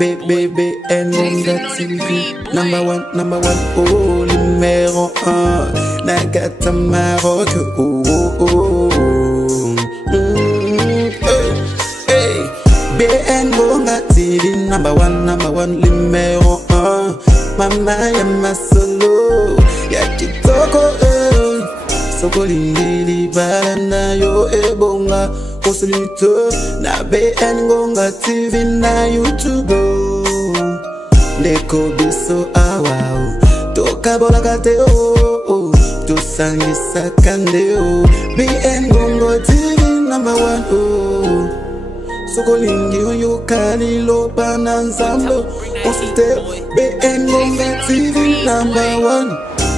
BBN TV. Number one, oh, numéro 1. Nagata Maroc, oh, oh, oh. Hey, BN Gonga TV. Number one, numéro 1. Mama ya masolo, ya kitoko, soko lingili balana yo ebonga. Kosulito na BN Gonga TV na YouTube. Ndeko biso awao toka bola kate oh to sangisa kande oh. BN Gonga TV number 1 oh. Soko lingi yo kali lo bananzambo. Konsulte BN Gonga TV number 1.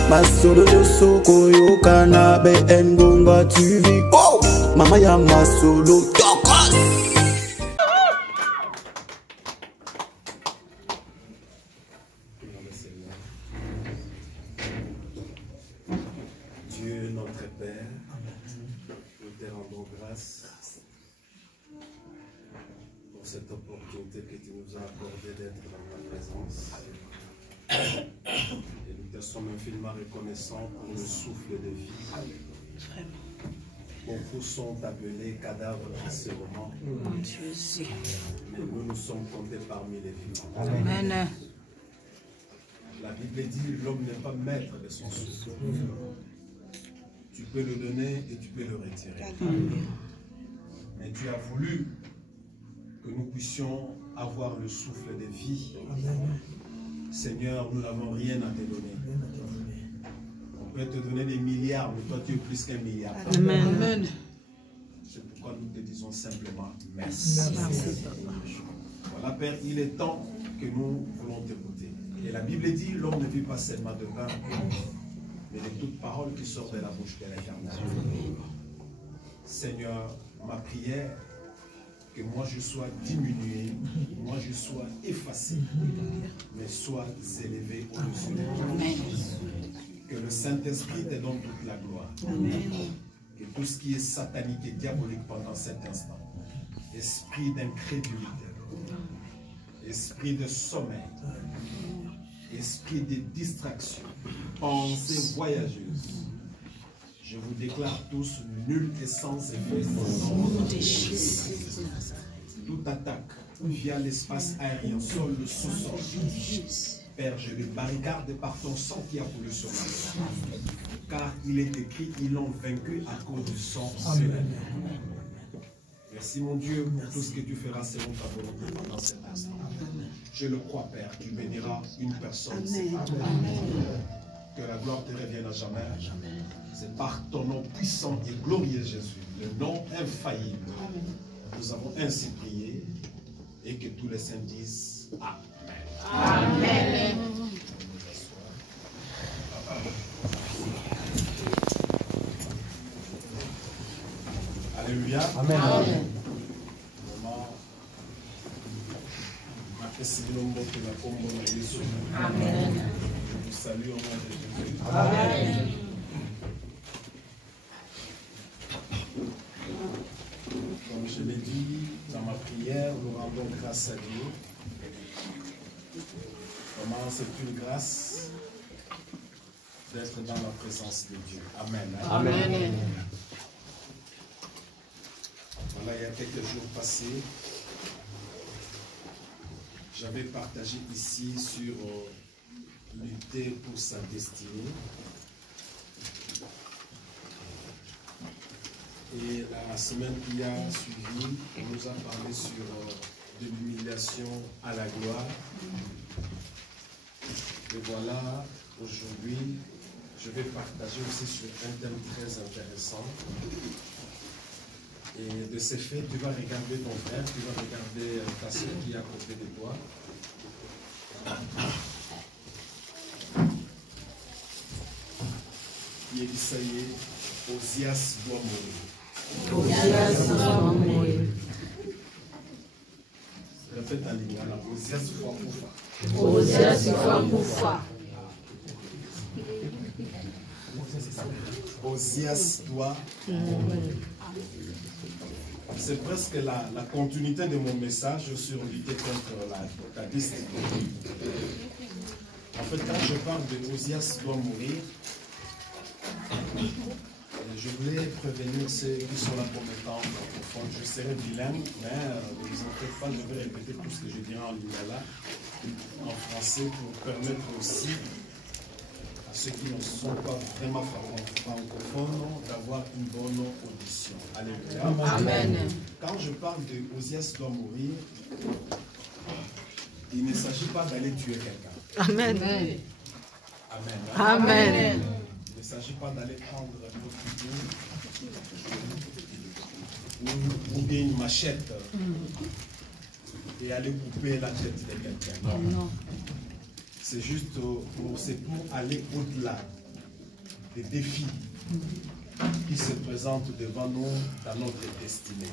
Masolo yo soko yo kana BN Gonga TV oh. Mama ya masolo tokos. Dieu notre Père, nous te rendons grâce pour cette opportunité que tu nous as accordée d'être dans ta présence. Et nous te sommes infiniment reconnaissants pour le souffle de vie. Beaucoup sont appelés cadavres en ce moment. Mais nous sommes comptés parmi les vivants. Amen. La Bible dit l'homme n'est pas maître de son souffle. Tu peux le donner et tu peux le retirer. Mais tu as voulu que nous puissions avoir le souffle de vie. Seigneur, nous n'avons rien à te donner. On peut te donner des milliards, mais toi tu es plus qu'un milliard. Amen. C'est pourquoi nous te disons simplement merci. Voilà Père, il est temps que nous voulons t'écouter. Et la Bible dit, l'homme ne vit pas seulement de pain, mais de toute parole qui sort de la bouche de l'Éternel. Seigneur, ma prière, que moi je sois diminué, moi je sois effacé, mais sois élevé au-dessus de toi. Que le Saint-Esprit te donne toute la gloire. Que tout ce qui est satanique et diabolique pendant cet instant, esprit d'incrédulité, esprit de sommeil, esprit de distraction, pensée voyageuse, je vous déclare tous nuls et sans effet. Toute attaque via l'espace aérien, sol, le sous-sol, Père, je les barricade par ton sang qui a coulé sur ma vie. Car il est écrit, ils l'ont vaincu à cause du sang de l'agneau. Merci mon Dieu pour tout ce que tu feras selon ta volonté pendant cet instant. Je le crois, Père, tu béniras une personne. Que la gloire te revienne à jamais. C'est par ton nom puissant et glorieux Jésus, le nom infaillible. Nous avons ainsi prié et que tous les saints disent Amen. Amen. Alléluia. Amen. Amen. Amen. Je vous salue au nom de Jésus. Amen. Comme je l'ai dit dans ma prière, nous rendons grâce à Dieu. Comment c'est une grâce d'être dans la présence de Dieu. Amen. Amen. Voilà, il y a quelques jours passés, j'avais partagé ici sur lutter pour sa destinée. Et la semaine qui a suivi, on nous a parlé sur de l'humiliation à la gloire. Et voilà, aujourd'hui, je vais partager aussi sur un thème très intéressant. Et de ce fait, tu vas regarder ton frère, tu vas regarder ta soeur qui est à côté de toi. Il dit ça y est, Osias doit mourir. Osias doit mourir. Répète en lingala, Osias fois poufa. Osias fois poufa. Osias doit mourir. C'est presque la continuité de mon message sur lutter contre la destinée. En fait, quand je parle de Osias doit mourir, je voulais prévenir ceux qui sont là pour me tendre au fond. Je serai bilingue, mais ne vous en faites pas, je vais répéter tout ce que je dirai en lingala, en français, pour permettre aussi à ceux qui ne sont pas vraiment francophones d'avoir une bonne audition. Alléluia. Amen. Quand je parle de Osias doit mourir, il ne s'agit pas d'aller tuer quelqu'un. Amen. Amen. Amen. Il ne s'agit pas d'aller prendre un couteau ou bien une machette et aller couper la tête de quelqu'un. Non. C'est juste c'est pour aller au-delà des défis qui se présentent devant nous dans notre destinée.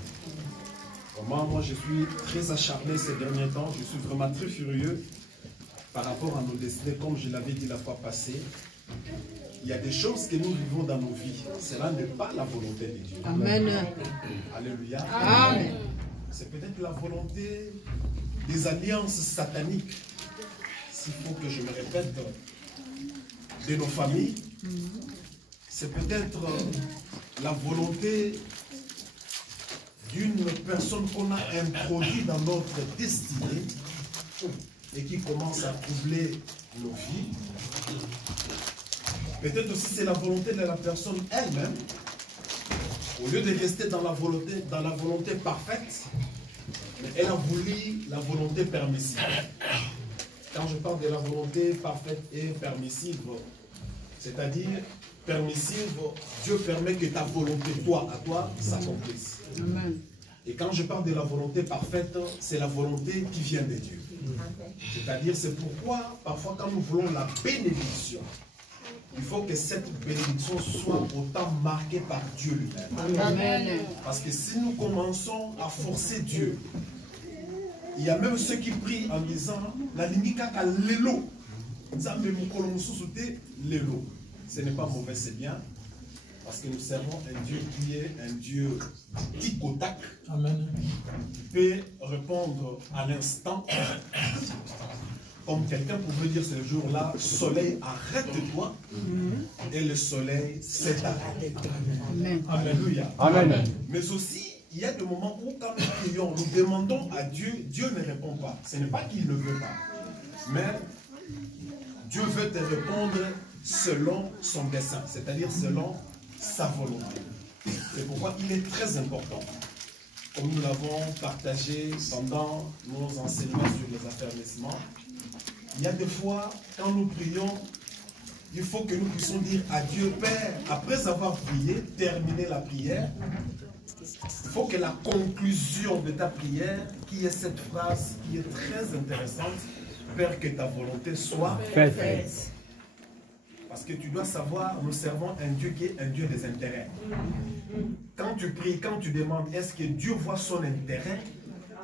Moi, je suis très acharné ces derniers temps. Je suis vraiment très furieux par rapport à nos destinées. Comme je l'avais dit la fois passée, il y a des choses que nous vivons dans nos vies. Cela n'est pas la volonté de Dieu. Amen. Alléluia. Amen. C'est peut-être la volonté des alliances sataniques, s'il faut que je me répète, de nos familles. C'est peut-être la volonté d'une personne qu'on a introduite dans notre destinée et qui commence à troubler nos vies. Peut-être aussi c'est la volonté de la personne elle-même. Au lieu de rester dans la volonté parfaite, elle a voulu la volonté permissive. Quand je parle de la volonté parfaite et permissive, c'est-à-dire permissive, Dieu permet que ta volonté, à toi, s'accomplisse. Et quand je parle de la volonté parfaite, c'est la volonté qui vient de Dieu. C'est-à-dire, c'est pourquoi, parfois, quand nous voulons la bénédiction, il faut que cette bénédiction soit autant marquée par Dieu lui-même. Amen. Parce que si nous commençons à forcer Dieu, il y a même ceux qui prient en disant la limikaka lelo. Ce n'est pas mauvais, c'est bien. Parce que nous servons un Dieu qui est un Dieu tic au tac. Amen. Qui peut répondre à l'instant. Comme quelqu'un pouvait dire ce jour-là, soleil, arrête-toi. Et le soleil s'est arrêté. Alléluia. Amen. Mais aussi, il y a des moments où quand nous prions, nous demandons à Dieu, Dieu ne répond pas. Ce n'est pas qu'il ne veut pas. Mais Dieu veut te répondre selon son dessein, c'est-à-dire selon sa volonté. C'est pourquoi il est très important, comme nous l'avons partagé pendant nos enseignements sur les affermissements, il y a des fois, quand nous prions, il faut que nous puissions dire à Dieu, Père, après avoir prié, terminer la prière, il faut que la conclusion de ta prière, qui est cette phrase qui est très intéressante, Père, que ta volonté soit faite. Parce que tu dois savoir, nous servons un Dieu qui est un Dieu des intérêts. Quand tu pries, quand tu demandes, est-ce que Dieu voit son intérêt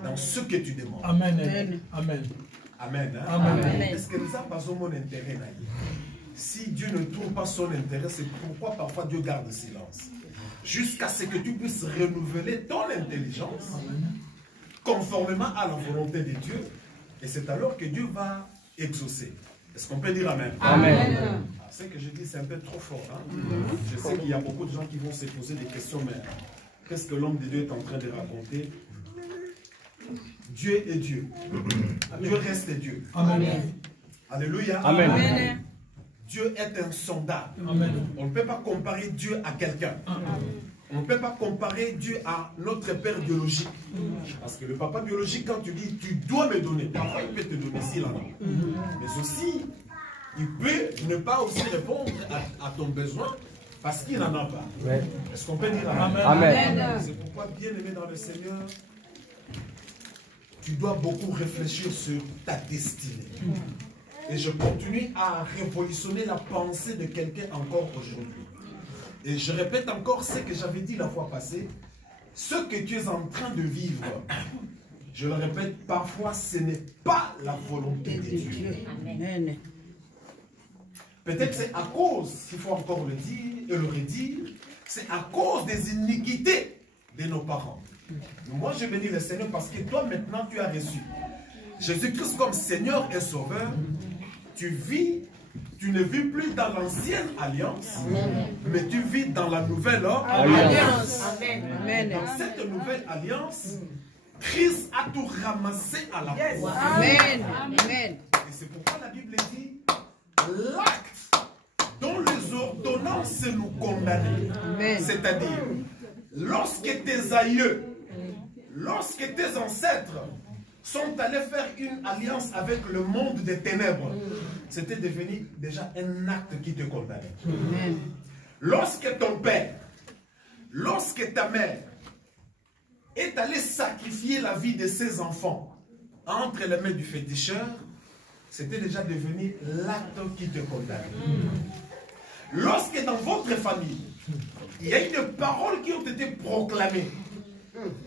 dans ce que tu demandes? Amen. Amen. Amen. Hein? Amen. Est-ce que nous avons pas mon intérêt? Si Dieu ne trouve pas son intérêt, c'est pourquoi parfois Dieu garde silence. Jusqu'à ce que tu puisses renouveler ton intelligence conformément à la volonté de Dieu. Et c'est alors que Dieu va exaucer. Est-ce qu'on peut dire Amen? Amen. Ce que je dis, c'est un peu trop fort. Hein? Je sais qu'il y a beaucoup de gens qui vont se poser des questions, mais qu'est-ce que l'homme de Dieu est en train de raconter? Dieu est Dieu. Dieu reste Dieu. Amen. Alléluia. Amen. Dieu est insondable. Amen. On ne peut pas comparer Dieu à quelqu'un. On ne peut pas comparer Dieu à notre père biologique. Parce que le papa biologique, quand tu dis tu dois me donner, parfois il peut te donner s'il en a. Mais aussi, il peut ne pas aussi répondre à ton besoin parce qu'il n'en a pas. Est-ce qu'on peut dire Amen? Amen. C'est pourquoi, bien aimé dans le Seigneur, tu dois beaucoup réfléchir sur ta destinée. Et je continue à révolutionner la pensée de quelqu'un encore aujourd'hui. Et je répète encore ce que j'avais dit la fois passée. Ce que tu es en train de vivre, je le répète, parfois ce n'est pas la volonté de Dieu. Amen. Peut-être c'est à cause, il faut encore le dire et le redire, c'est à cause des iniquités parents. Moi, je bénis le Seigneur parce que toi, maintenant, tu as reçu Jésus-Christ comme Seigneur et Sauveur. Tu ne vis plus dans l'ancienne alliance, mais tu vis dans la nouvelle alliance. Amen. Dans cette nouvelle alliance, Christ a tout ramassé à la croix. Amen. Et c'est pourquoi la Bible dit l'acte dont les ordonnances nous condamnaient. C'est-à-dire, lorsque tes aïeux, lorsque tes ancêtres sont allés faire une alliance avec le monde des ténèbres, c'était devenu déjà un acte qui te condamnait. Lorsque ton père, lorsque ta mère est allé sacrifier la vie de ses enfants entre les mains du féticheur, c'était déjà devenu l'acte qui te condamne. Lorsque dans votre famille, il y a eu des paroles qui ont été proclamées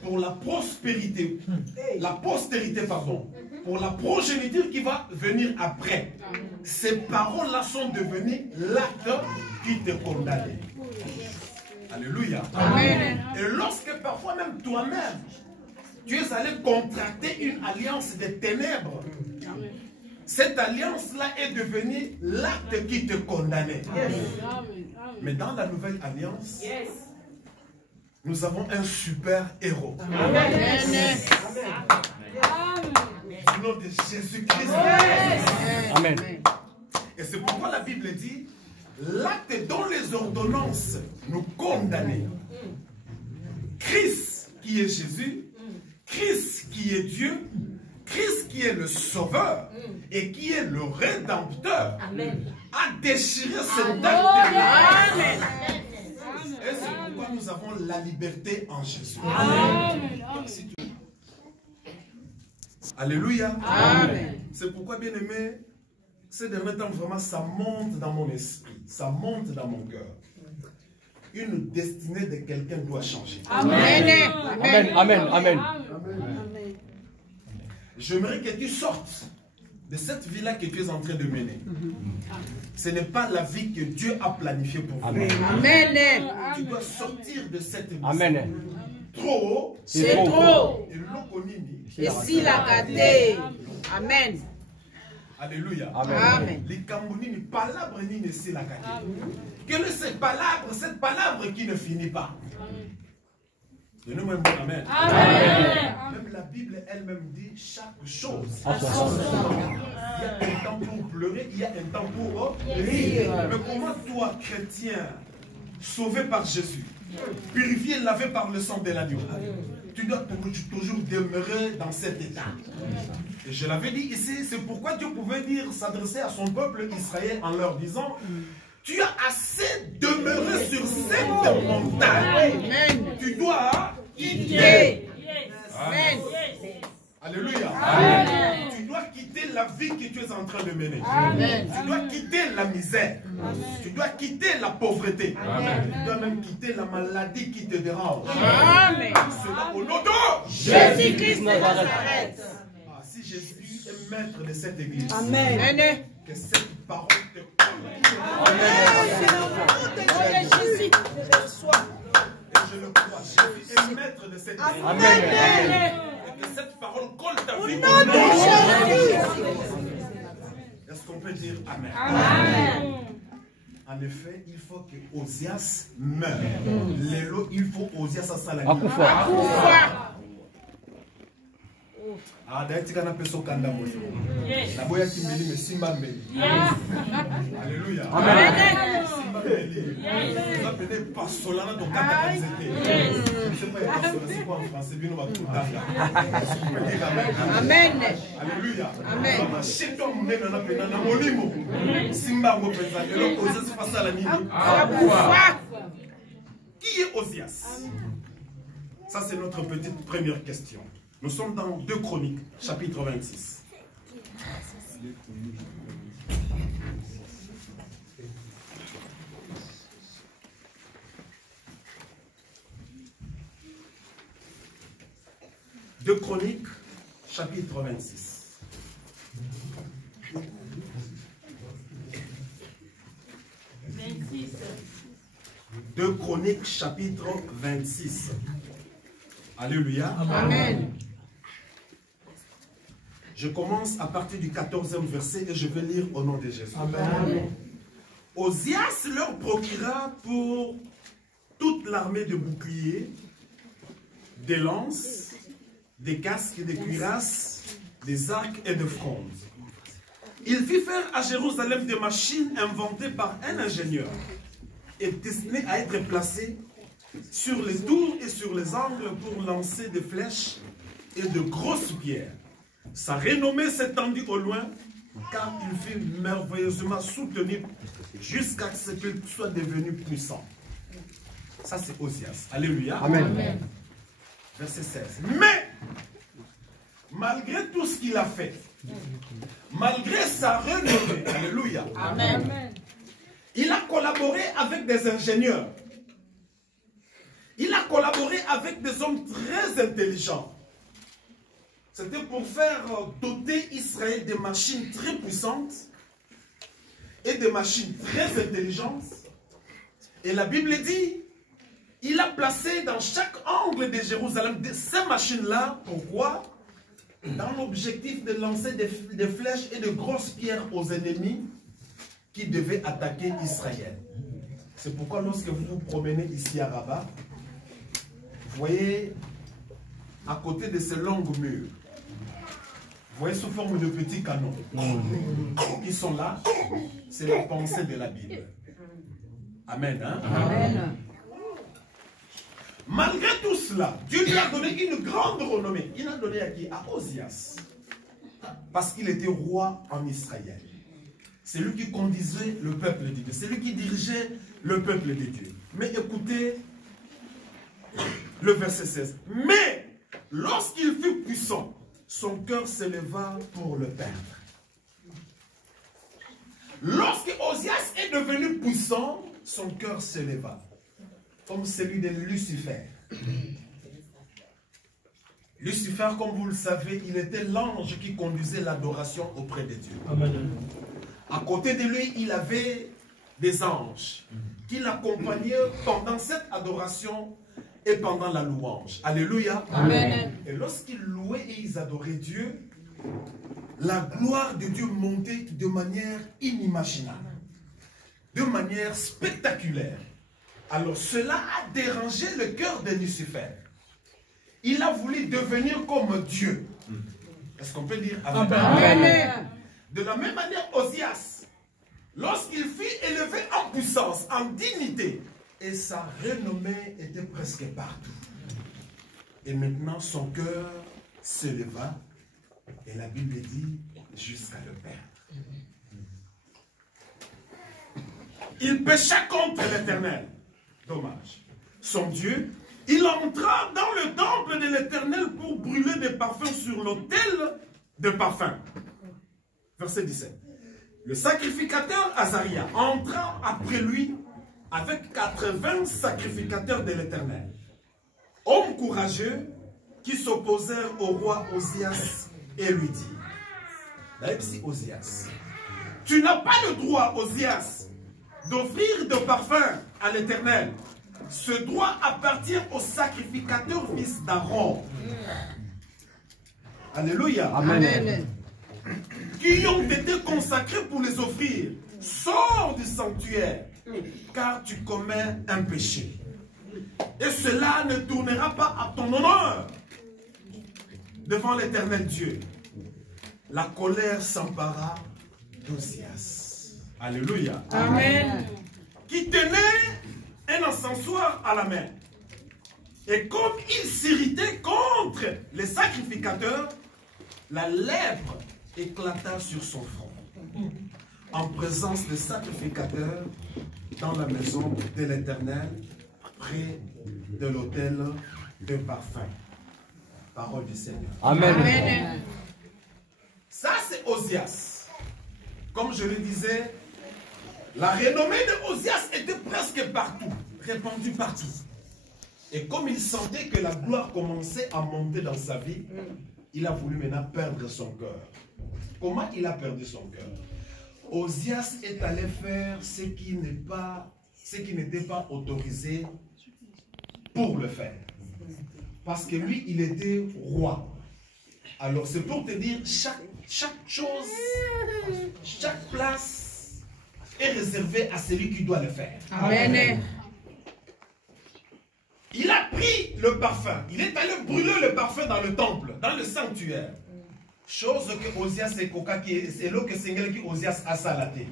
pour la prospérité, la postérité, pardon, pour la progéniture qui va venir après, ces paroles-là sont devenues l'acte qui te condamne. Alléluia. Amen. Et lorsque parfois même toi-même, tu es allé contracter une alliance des ténèbres, cette alliance-là est devenue l'acte qui te condamnait. Mais dans la nouvelle alliance, nous avons un super héros. Du nom de Jésus-Christ. Amen. Et c'est pourquoi la Bible dit l'acte dont les ordonnances nous condamnaient. Christ qui est Jésus, Christ qui est Dieu, Christ qui est le Sauveur et qui est le Rédempteur, a déchiré cet acte-là. Et c'est pourquoi nous avons la liberté en Jésus. Alléluia. C'est pourquoi, bien aimé, ces derniers temps, vraiment, ça monte dans mon esprit, ça monte dans mon cœur. Une destinée de quelqu'un doit changer. Amen. Amen. Amen. J'aimerais que tu sortes de cette vie-là que tu es en train de mener. Ce n'est pas la vie que Dieu a planifiée pour vous. Amen. Tu dois sortir de cette vie. Amen. Trop. C'est trop. Et l'okonini. Et si la gâté. Amen. Alléluia. Amen. Les Camerounais, palabre ni si la gâté. Quelle est cette palabre qui ne finit pas? Donnez-moi un bon amen. Même la Bible elle-même dit chaque chose. Il y a un temps pour pleurer, il y a un temps pour rire. Mais comment toi, chrétien, sauvé par Jésus, purifié, lavé par le sang de l'agneau, tu dois toujours demeurer dans cet état. Et je l'avais dit ici, c'est pourquoi Dieu pouvait dire, s'adresser à son peuple Israël en leur disant: tu as assez demeuré sur cette montagne. Tu dois quitter. Amen. Alléluia. Tu dois quitter la vie que tu es en train de mener. Tu dois quitter la misère. Tu dois quitter la pauvreté. Tu dois même quitter la maladie qui te dérange. Cela au nom de Jésus-Christ de Nazareth. Si Jésus est maître de cette église, Amen. que cette parole te colle. Jésus. Et je le crois, Jésus est maître de cette église. Amen. Et que cette parole colle ta vie. Est-ce qu'on peut dire Amen? En effet, il faut que Osias meure. Lélo, il faut Osias à Salami. Ah, d'ailleurs, tu as peso kanda moyo. La boya qui me dit, mais simba meli. Alléluia. Amen. Simba meli. Vous appelez pasolana donc kata kizete. Je ne sais pas pasolana, c'est quoi en français? Bien, on va tout dire. Amen. Alléluia. Amen. Chez toi, mon nez, on a pena na molimo. Simba mo pesa. Et là, Osias face à la nini. Qui est Osias? Ça, c'est notre petite première question. Nous sommes dans 2 Chroniques, chapitre 26. Deux Chroniques, chapitre 26. Deux Chroniques, chapitre 26. Alléluia. Amen. Je commence à partir du 14e verset et je vais lire au nom de Jésus. Amen. Osias leur procura pour toute l'armée de boucliers, des lances, des casques, des cuirasses, des arcs et des frondes. Il fit faire à Jérusalem des machines inventées par un ingénieur et destinées à être placées sur les tours et sur les angles pour lancer des flèches et de grosses pierres. Sa renommée s'étendit au loin, car il fut merveilleusement soutenu jusqu'à ce qu'il soit devenu puissant. Ça, c'est Osias. Alléluia. Amen. Verset 16. Mais, malgré tout ce qu'il a fait, malgré sa renommée, alléluia, Amen. il a collaboré avec des ingénieurs. Il a collaboré avec des hommes très intelligents. C'était pour faire doter Israël des machines très puissantes et des machines très intelligentes. Et la Bible dit, il a placé dans chaque angle de Jérusalem ces machines-là. Pourquoi? Dans l'objectif de lancer des flèches et de grosses pierres aux ennemis qui devaient attaquer Israël. C'est pourquoi lorsque vous vous promenez ici à Rabat, vous voyez à côté de ces longues murs, vous voyez sous forme de petits canons qui sont là, c'est la pensée de la Bible. Amen. Hein? Amen. Malgré tout cela, Dieu lui a donné une grande renommée. Il a donné à qui? À Osias. Parce qu'il était roi en Israël. C'est lui qui conduisait le peuple de Dieu. C'est lui qui dirigeait le peuple de Dieu. Mais écoutez le verset 16. Mais lorsqu'il fut puissant, son cœur s'éleva pour le perdre. Lorsque Osias est devenu puissant, son cœur s'éleva. Comme celui de Lucifer. Lucifer, comme vous le savez, il était l'ange qui conduisait l'adoration auprès de Dieu. Amen. À côté de lui, il avait des anges qui l'accompagnaient pendant cette adoration et pendant la louange. Alléluia. Amen. Et lorsqu'ils louaient et ils adoraient Dieu, la gloire de Dieu montait de manière inimaginable, de manière spectaculaire. Alors cela a dérangé le cœur de Lucifer. Il a voulu devenir comme Dieu. Est-ce qu'on peut dire Amen? Amen. De la même manière, Osias, lorsqu'il fut élevé en puissance, en dignité, et sa renommée était presque partout. Et maintenant, son cœur s'éleva, et la Bible dit, jusqu'à le perdre. Il pécha contre l'Éternel. Dommage. Son Dieu, il entra dans le temple de l'Éternel pour brûler des parfums sur l'autel de parfums. Verset 17. Le sacrificateur Azaria entra après lui avec 80 sacrificateurs de l'Éternel, hommes courageux qui s'opposèrent au roi Osias et lui dit, Laïpsi Osias, tu n'as pas le droit, Osias, d'offrir de parfum à l'Éternel. Ce droit appartient aux sacrificateurs fils d'Aaron. Alléluia. Amen. Qui ont été consacrés pour les offrir. Sors du sanctuaire, car tu commets un péché. Et cela ne tournera pas à ton honneur devant l'Éternel Dieu. La colère s'empara d'Osias. Alléluia. Amen. Qui tenait un encensoir à la main. Et comme il s'irritait contre les sacrificateurs, la lèpre éclata sur son front, en présence des sacrificateurs dans la maison de l'Éternel, près de l'autel de parfum. Parole du Seigneur. Amen. Amen. Ça, c'est Osias. Comme je le disais, la renommée de Osias était presque partout, répandue partout. Et comme il sentait que la gloire commençait à monter dans sa vie, il a voulu maintenant perdre son cœur. Comment il a perdu son cœur? Osias est allé faire ce qui n'était pas autorisé pour le faire. Parce que lui, il était roi. Alors, c'est pour te dire, chaque chose, chaque place est réservée à celui qui doit le faire. Amen. Il a pris le parfum. Il est allé brûler le parfum dans le temple, dans le sanctuaire. Chose que Osias et Koka, c'est là que Seigneur qui Osias a salaté.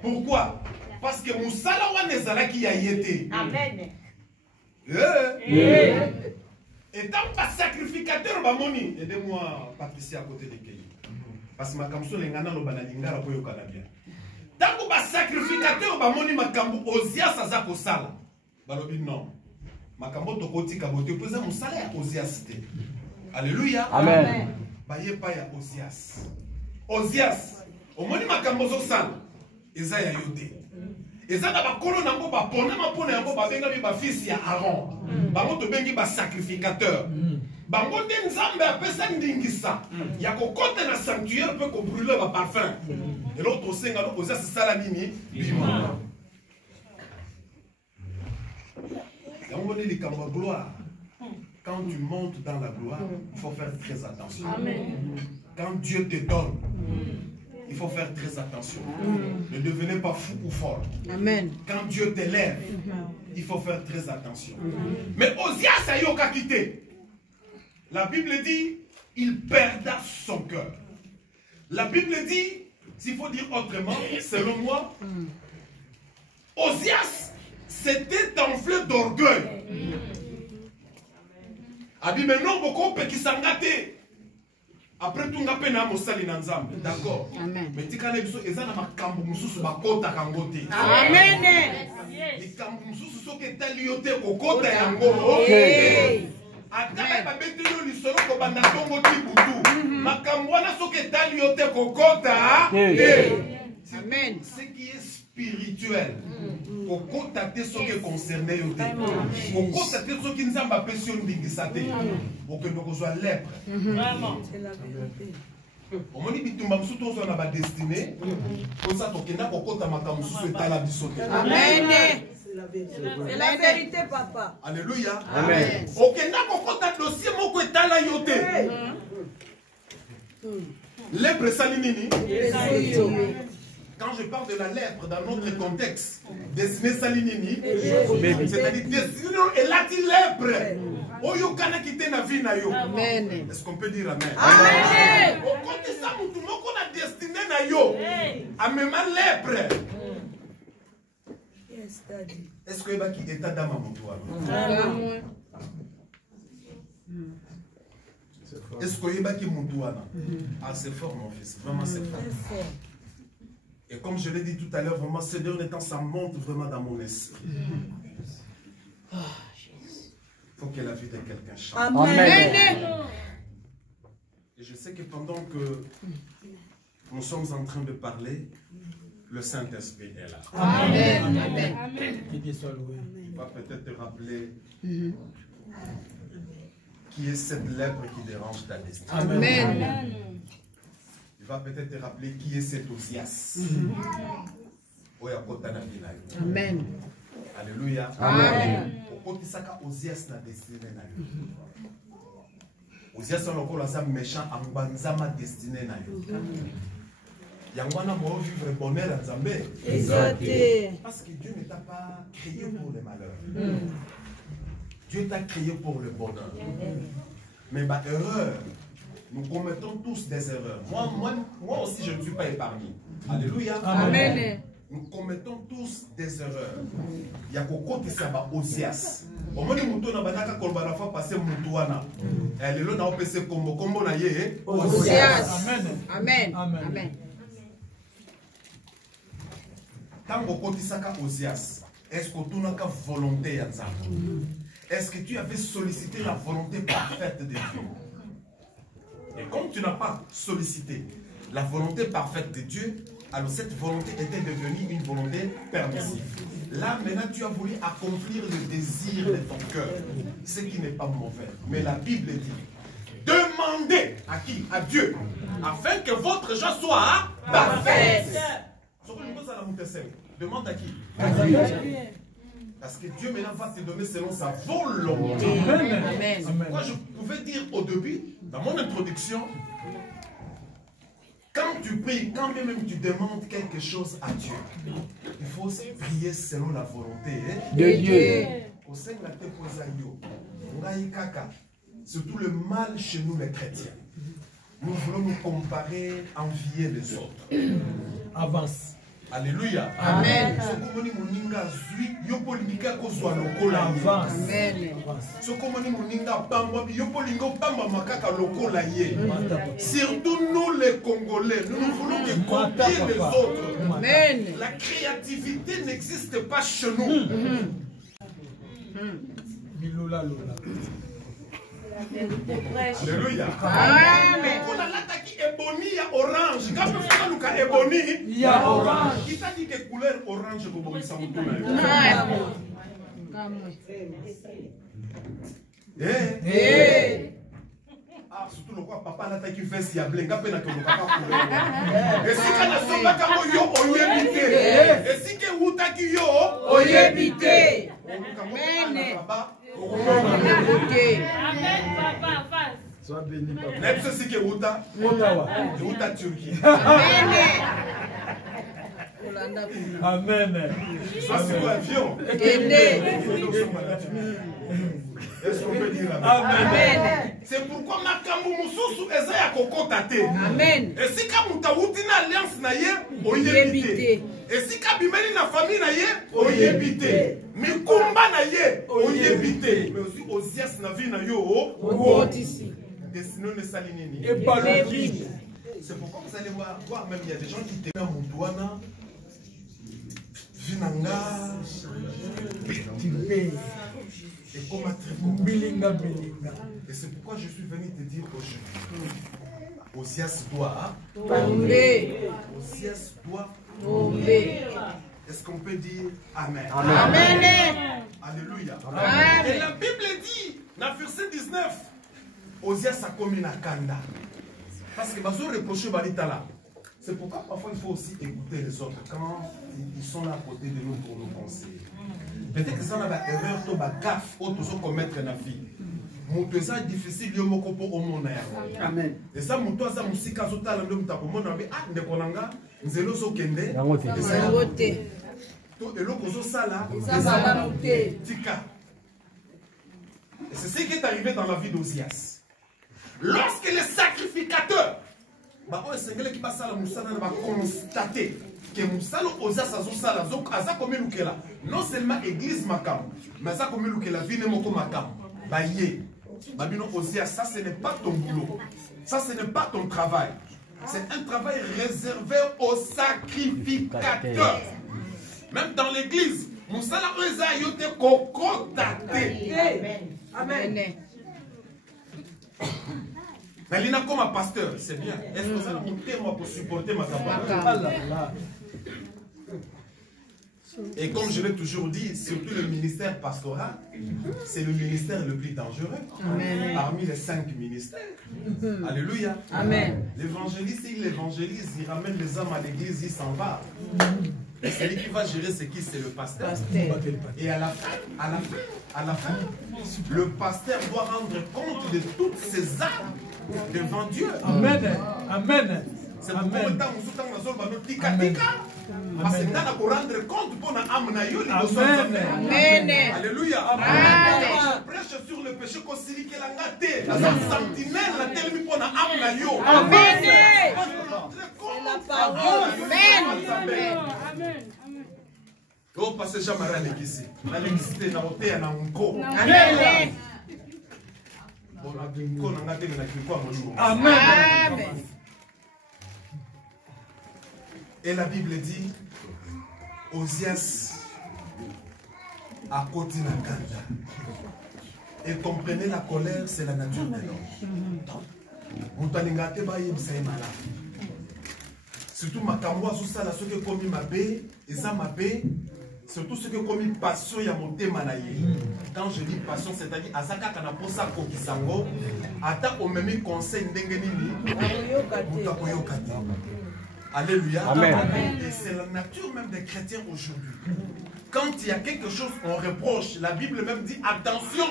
Pourquoi? Parce que Moussala Wanezala qui a été. Amen. Et tant pas sacrificateur, Bamoni. Aidez-moi, Patricia, à côté de Kéli. Parce que ma kamso l'engana lo banalinga la poyo kanabia. Tant pas sacrificateur, Bamoni makambo Osias azako sala. Balobi non. Makambo tokoti kabote pesa musala ya Osias te. Alléluia. Amen. Baye pa ya Osias. Osias. Omoni makambo zo sala. Eza ya yote. Eza na bakolo nango ba pona mapona yango ba benga bi ba fils ya Aaron. Bango to bengi ba sacrificateur. Bango de nzambe apesa ndingisa. Ya kokota na sanctuaire peut ko brûler ba parfum. Et l'autre senga no Osias sala nini bima. Yango ne likambo gloire. Quand tu montes dans la gloire, il faut faire très attention. Amen. Quand Dieu te donne, il faut faire très attention. Ne devenez pas fou ou folle. Amen. Quand Dieu t'élève, il faut faire très attention. Mais Osias a yoka quitté. La Bible dit, il perda son cœur. La Bible dit, s'il faut dire autrement, selon moi, Osias s'était enflé d'orgueil. Abi maintenant beaucoup pe qui s'engate. Après tout ngapé na mosali na nzambe. D'accord. Amen. Mais tikana biso ezana makambo mususu bakota kangote. Amen. Likambo mususu soke tali yote kokota yango. Ataka ba betelo lisoro ko banda tongo tibutu. Makambo wana soke tali yote kokota. Amen. Ce qui est spirituel. Kokota te soke concerné yote. Kokota te soke nzamba pesion ndingisate. Boke ndoko zo lèpre. Vraiment. C'est la vérité. Omoni bitumba musu tozo na ba destiné. Kosa tokenda kokota makambo musu etala bisote. Amen. C'est la vérité. C'est la vérité, papa. Alléluia. Amen. Okenda kokota dossier moko etala yote. Lèpre sali nini? Quand je parle de la lèpre dans notre contexte, destiné salinini, c'est-à-dire destiné et là dit lèpre. Oyo kana kite na vie na yo. Amen. Est-ce qu'on peut dire amen? Amen. Au côté ça mutu moko na destiné na yo. Amema lèpre. Yes, daddy. Est-ce que eba ki état d'âme mutu wana? Est-ce que eba ki mutu wana? Ah c'est fort mon fils, vraiment c'est fort. Et comme je l'ai dit tout à l'heure, vraiment, ces derniers temps, ça monte vraiment dans mon esprit. Il faut que la vie de quelqu'un change. Amen. Et je sais que pendant que nous sommes en train de parler, le Saint-Esprit est là. Amen. Amen. Il va peut-être te rappeler qui est cette lèpre qui dérange ta destinée. Amen. Il va peut-être te rappeler qui est cet Osias. Amen. Alléluia. Amen. Okotisaka Osias na destinée na yo. Osias on encore ça méchant en banzama destinée na yo. Yangwana mo vivre bonheur en Zambé. Parce que Dieu ne t'a pas créé pour le malheur. Dieu t'a créé pour le bonheur. Mais bah erreur. Nous commettons tous des erreurs. Moi aussi, je ne suis pas épargné. Alléluia. Amen. Nous commettons tous des erreurs. Il y a beaucoup qui s'appellent Osias. Au moins, nous avons passé Moutouana. Et le nom de Combo na ye. Osias. Amen. Amen. Tant que tu as Osias, est-ce que tu n'as volonté à ça? Est-ce que tu avais sollicité la volonté parfaite de Dieu? Et comme tu n'as pas sollicité la volonté parfaite de Dieu, alors cette volonté était devenue une volonté permissive. Là, maintenant, tu as voulu accomplir le désir de ton cœur, ce qui n'est pas mauvais. Mais la Bible dit, demandez à qui? À Dieu, afin que votre joie soit parfaite. Demande à qui? À Parce que Dieu maintenant va te donner selon sa volonté. Amen. Moi, je pouvais dire au début, dans mon introduction, quand tu pries, quand même tu demandes quelque chose à Dieu, il faut aussi prier selon la volonté de Dieu. Surtout le mal chez nous les chrétiens. Nous voulons nous comparer, envier les autres. Avance. Alléluia. Amen. Amen. Surtout nous les Congolais, nous voulons que copier les autres. Amen. La créativité n'existe pas chez nous. Alléluia. Amen. On a l'attaque ebony à orange. Quand on fait le cas ebony, Il y a orange. qui t'a dit que couleur orange pour vous ça vous tourne. Ah, surtout le quoi papa n'a qui fait si à blenga pena que le papa couleur. Et si quand la somme ka yo oyebite. Et si que wuta ki yo oyebite. Amen. Amen, papa, face. Sois béni, papa. Même si que wuta, Ottawa. wuta Turquie. Amen. Ça c'est l'avion. Est-ce qu'on peut dire Amen. C'est pourquoi makambo mususu eza ya kokota te. Amen. Et si ka mutawuti na alliance na ye oyebite. Et si ka bimeli na famille na ye oyebite. Mikumba na ye oyebite. Mais aussi Osias na vie na yo Otisi. et sinon ne salinini. Et Balogi. C'est pourquoi vous allez voir même il y a des gens qui te dans Moutouana Vinanga et comme Bilinga. et c'est pourquoi je suis venu te dire aujourd'hui Osias doit Tomber. Osias doit Tomber. est-ce qu'on peut dire Amen. Amen. Alléluia. Amen. Et la Bible dit dans verset 19 Osias a commis la kanda parce que bazo reprocher Baritala. C'est pourquoi parfois il faut aussi écouter les autres quand ils sont là à côté de nous pour nous conseiller. Peut-être que ça n'a pas erreur, to ba gaffe, ou to commettre na vie. Moto ça difficile yo moko po omona ya. Amen. Et ça moto ça musika zo tala ndo mutako mona be ah ndeko nanga nzelo zo kende. Yangote. To eloko zo sala, Ça tika. Et c'est ce qui est arrivé dans la vie d'Osias. Lorsque les sacrificateurs bah on sengele qui passe à la musala va constater que musalo Osias azosala aza comme lukela non seulement église makam mais ça comme lukela vie ne moko makam bah yé babino Osias ça ce n'est pas ton boulot, ça ce n'est pas ton travail, c'est un travail réservé aux sacrificateurs. Même dans l'église musala oza yote kokotate. Amen. Mais Lina comme un pasteur, c'est bien. Est-ce que ça va monter moi pour supporter ma campagne? Et comme je l'ai toujours dit, surtout le ministère pastoral, c'est le ministère le plus dangereux. Amen. Parmi les 5 ministères. Alléluia. Amen. L'évangéliste, il évangélise, il ramène les âmes à l'église, il s'en va. Et celui qui va gérer c'est qui? C'est le pasteur. Et à la fin, le pasteur doit rendre compte de toutes ses âmes devant Dieu. Amen. Amen. C'est pourquoi le temps où nous sommes dans notre tika. Parce que nous devons rendre compte pour notre âme. Amen. Alléluia. Amen. Je prêche sur le péché qu'on s'est dit que la gâté. La sentinelle, la telle pour notre âme. Amen. La parole. Amen. Oh, parce que j'aimerais aller ici. L'électricité n'a pas été en encore. Amen. Amen. Et la Bible dit, Osias a côté la kanda. Et comprenez, la colère, c'est la nature de l'homme. Surtout ma kamwa sous ça, ceux qui commis ma baie, et ça ma baie. Surtout ceux qui ont commis passion ya monté manaye. Quand je dis passion, c'est-à-dire azaka kana posa kokisango, ata o memi conseil ndenge nini, muta koyokati. Alléluia. Amen. Et c'est la nature même des chrétiens aujourd'hui. quand il y a quelque chose qu'on reproche, la Bible même dit attention,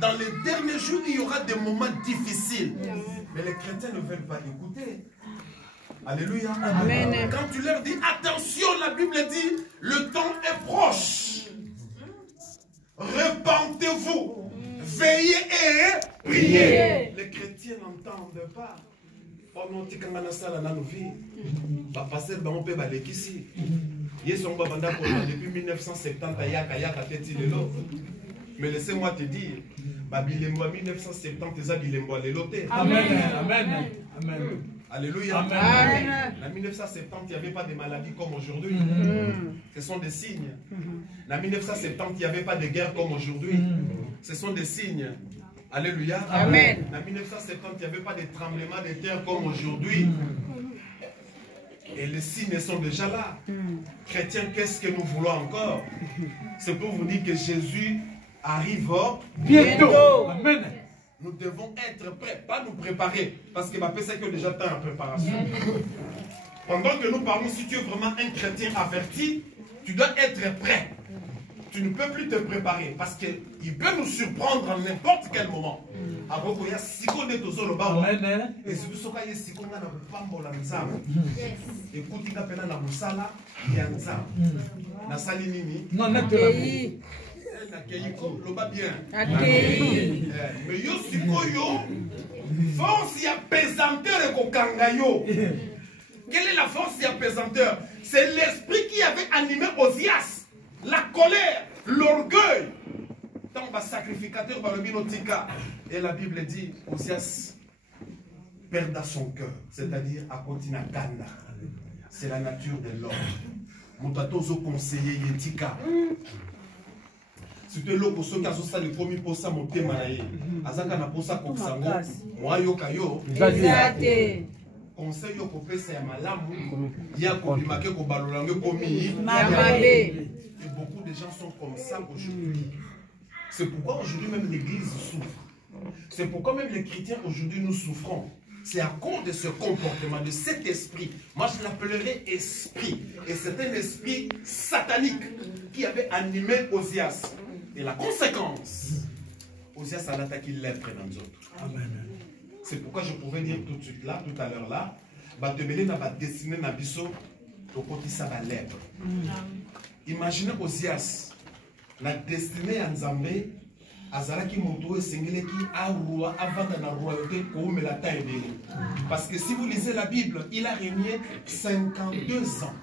dans les derniers jours, il y aura des moments difficiles. Mais les chrétiens ne veulent pas écouter. Alléluia. Amen. Quand tu leur dis attention, la Bible dit le temps est proche. Repentez-vous, veillez et priez. Les chrétiens n'entendent pas. Oh non, tu as ça dans nos vies. Passer dans mon pays, ici. Depuis 1970, mais laissez-moi te dire, Bilembo 1970, c'est Bilembo Leloté. Amen. Amen. Amen. Alléluia. Amen. En 1970, il n'y avait pas de maladies comme aujourd'hui. Ce sont des signes. En 1970, il n'y avait pas de guerre comme aujourd'hui. Ce sont des signes. Alléluia. Amen. En 1970, il n'y avait pas de tremblement de terre comme aujourd'hui. Et les signes sont déjà là. Chrétiens, qu'est-ce que nous voulons encore? C'est pour vous dire que Jésus arrive Bientôt. Amen. Nous devons être prêts, pas nous préparer. Parce que c'est que déjà temps en préparation. Pendant que nous parlons, si tu es vraiment un chrétien averti, tu dois être prêt. Tu ne peux plus te préparer parce qu'il peut nous surprendre à n'importe quel moment. Amen. Et surtout, si on a écoute, il y a un musala, il y a un zam. Na sali nini? Non, non, Pays. Mais yo sikoyo, force ya pesanteur et kokangayo. Quelle est la force ya pesanteur? C'est l'esprit qui avait animé Osias. La colère, l'orgueil. Tant va sacrificateur par le binotika. Et la Bible dit, Osias perda son cœur. C'est-à-dire, à continuer à ganda. C'est la nature de l'homme. Moutatozo conseiller yetika. C'était l'eau pour ceux qui ont le commis pour ça monter manaye. Azaka na posa koksango. Moi yo kayo. Exacte. Conseil yo kopesa ya malamu. Ya kobimake ko balolange komi. Mamabe. Et beaucoup de gens sont comme ça aujourd'hui. C'est pourquoi aujourd'hui même l'église souffre. C'est pourquoi même les chrétiens aujourd'hui nous souffrons. C'est à cause de ce comportement, de cet esprit. Moi je l'appellerais esprit. Et c'est un esprit satanique qui avait animé Osias. Et la conséquence, Osias a attaqué lèpre dans nous autres. C'est pourquoi je pouvais dire tout de suite là, tout à l'heure là, Batebele n'a pas destiné Nabiso au côté ça va lèpre. Imaginez Osias, la destinée à Nzambe, Azaraki Moto et Sengeleki a roi avant de la royauté comme la taille. Parce que si vous lisez la Bible, il a régné 52 ans.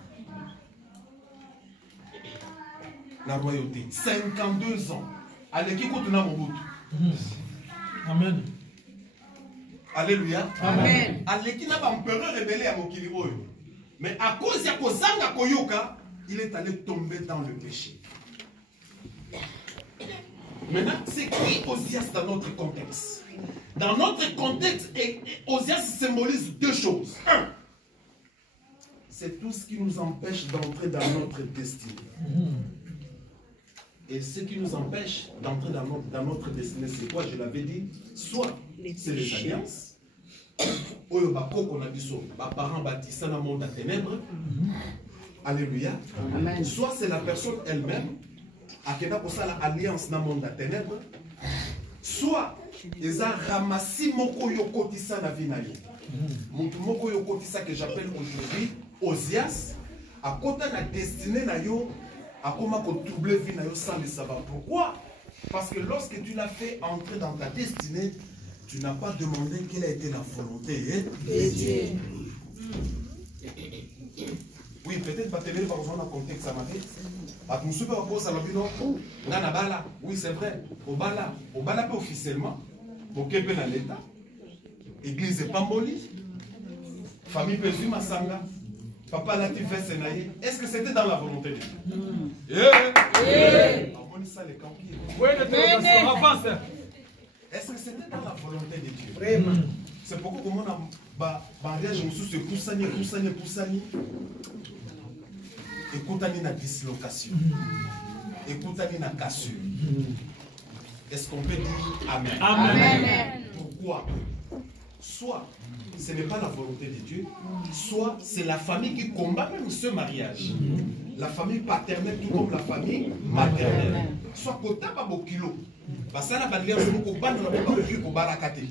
La royauté, 52 ans. Aleki Kotuna Mobutu. Amen. Alléluia. Amen. Aleki n'a pas empereur rebelle à Mokiliboyo. Mais à cause de Kozanga Koyoka, il est allé tomber dans le péché. Maintenant, c'est qui Osias dans notre contexte? Dans notre contexte, Osias symbolise deux choses. Un, c'est tout ce qui nous empêche d'entrer dans notre destinée. Et ce qui nous empêche d'entrer dans notre destinée, c'est quoi? Je l'avais dit, soit c'est les alliances, parents bâtissent un monde à ténèbres. Alléluia. Amen. Soit c'est la personne elle-même, à qui a pour ça l'alliance dans le monde à ténèbres. Soit ils ont ramassé Moko Yokotissa na vie na yo. Moko Yokotissa que j'appelle aujourd'hui Osias, à côté de la destinée na yo, à comment troubler vie na yo sans le savoir. Pourquoi? Parce que lorsque tu l'as fait entrer dans ta destinée, tu n'as pas demandé quelle a été la volonté de Dieu. Oui, peut-être pas te par exemple dans le contexte ça m'a dit. Oui, c'est vrai. Au bala pas officiellement. Pour qu'il y ait l'État. Église Pamboli. Famille Pézu Massanga. Papa Lati Senaï. Est-ce que c'était dans la volonté de Dieu? Est-ce que c'était dans la volonté de Dieu? Vraiment. C'est pourquoi comme on a mariage, je me suis poussani. Écoutez la dislocation. Écoutez la cassure. Est-ce qu'on peut dire Amen? Amen. Pourquoi? soit ce n'est pas la volonté de Dieu, soit c'est la famille qui combat même ce mariage. La famille paternelle tout comme la famille maternelle. Soit kota ba bokilo. Basala l'alliance moko bana na ba koki ko barakate.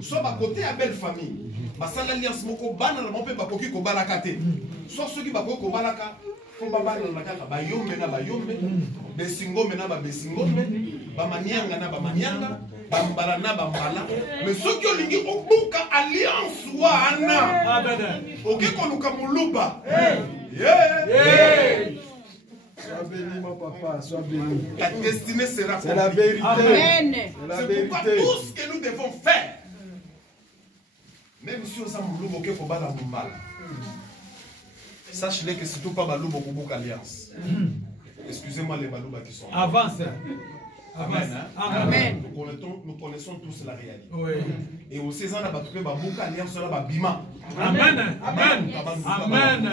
Soit ba côté à belle famille. Basala l'alliance moko bana na ba koki ko barakate. Soit ceux qui ba ko baraka ko ba bana na kaka ba yombe na ba yombe, besingome na ba besingome, ba manianga na ba manianga. Bambala na bambala, mais ceux qui ont lingi obuka alliance wana. Ok konuka muluba. Sois béni mon papa, sois béni. La destinée sera C'est la vérité. Amen. C'est pourquoi tout ce que nous devons faire, même si on s'en muluba ok faut bala mumbala. Sache-le que c'est tout pas baluba obuka alliance. Excusez-moi les baluba qui sont. Avance. Amen. Amen. Nous connaissons tous la réalité. Oui. Et au César, on a battu Babuka alliance là Bima. Amen. Amen. Amen.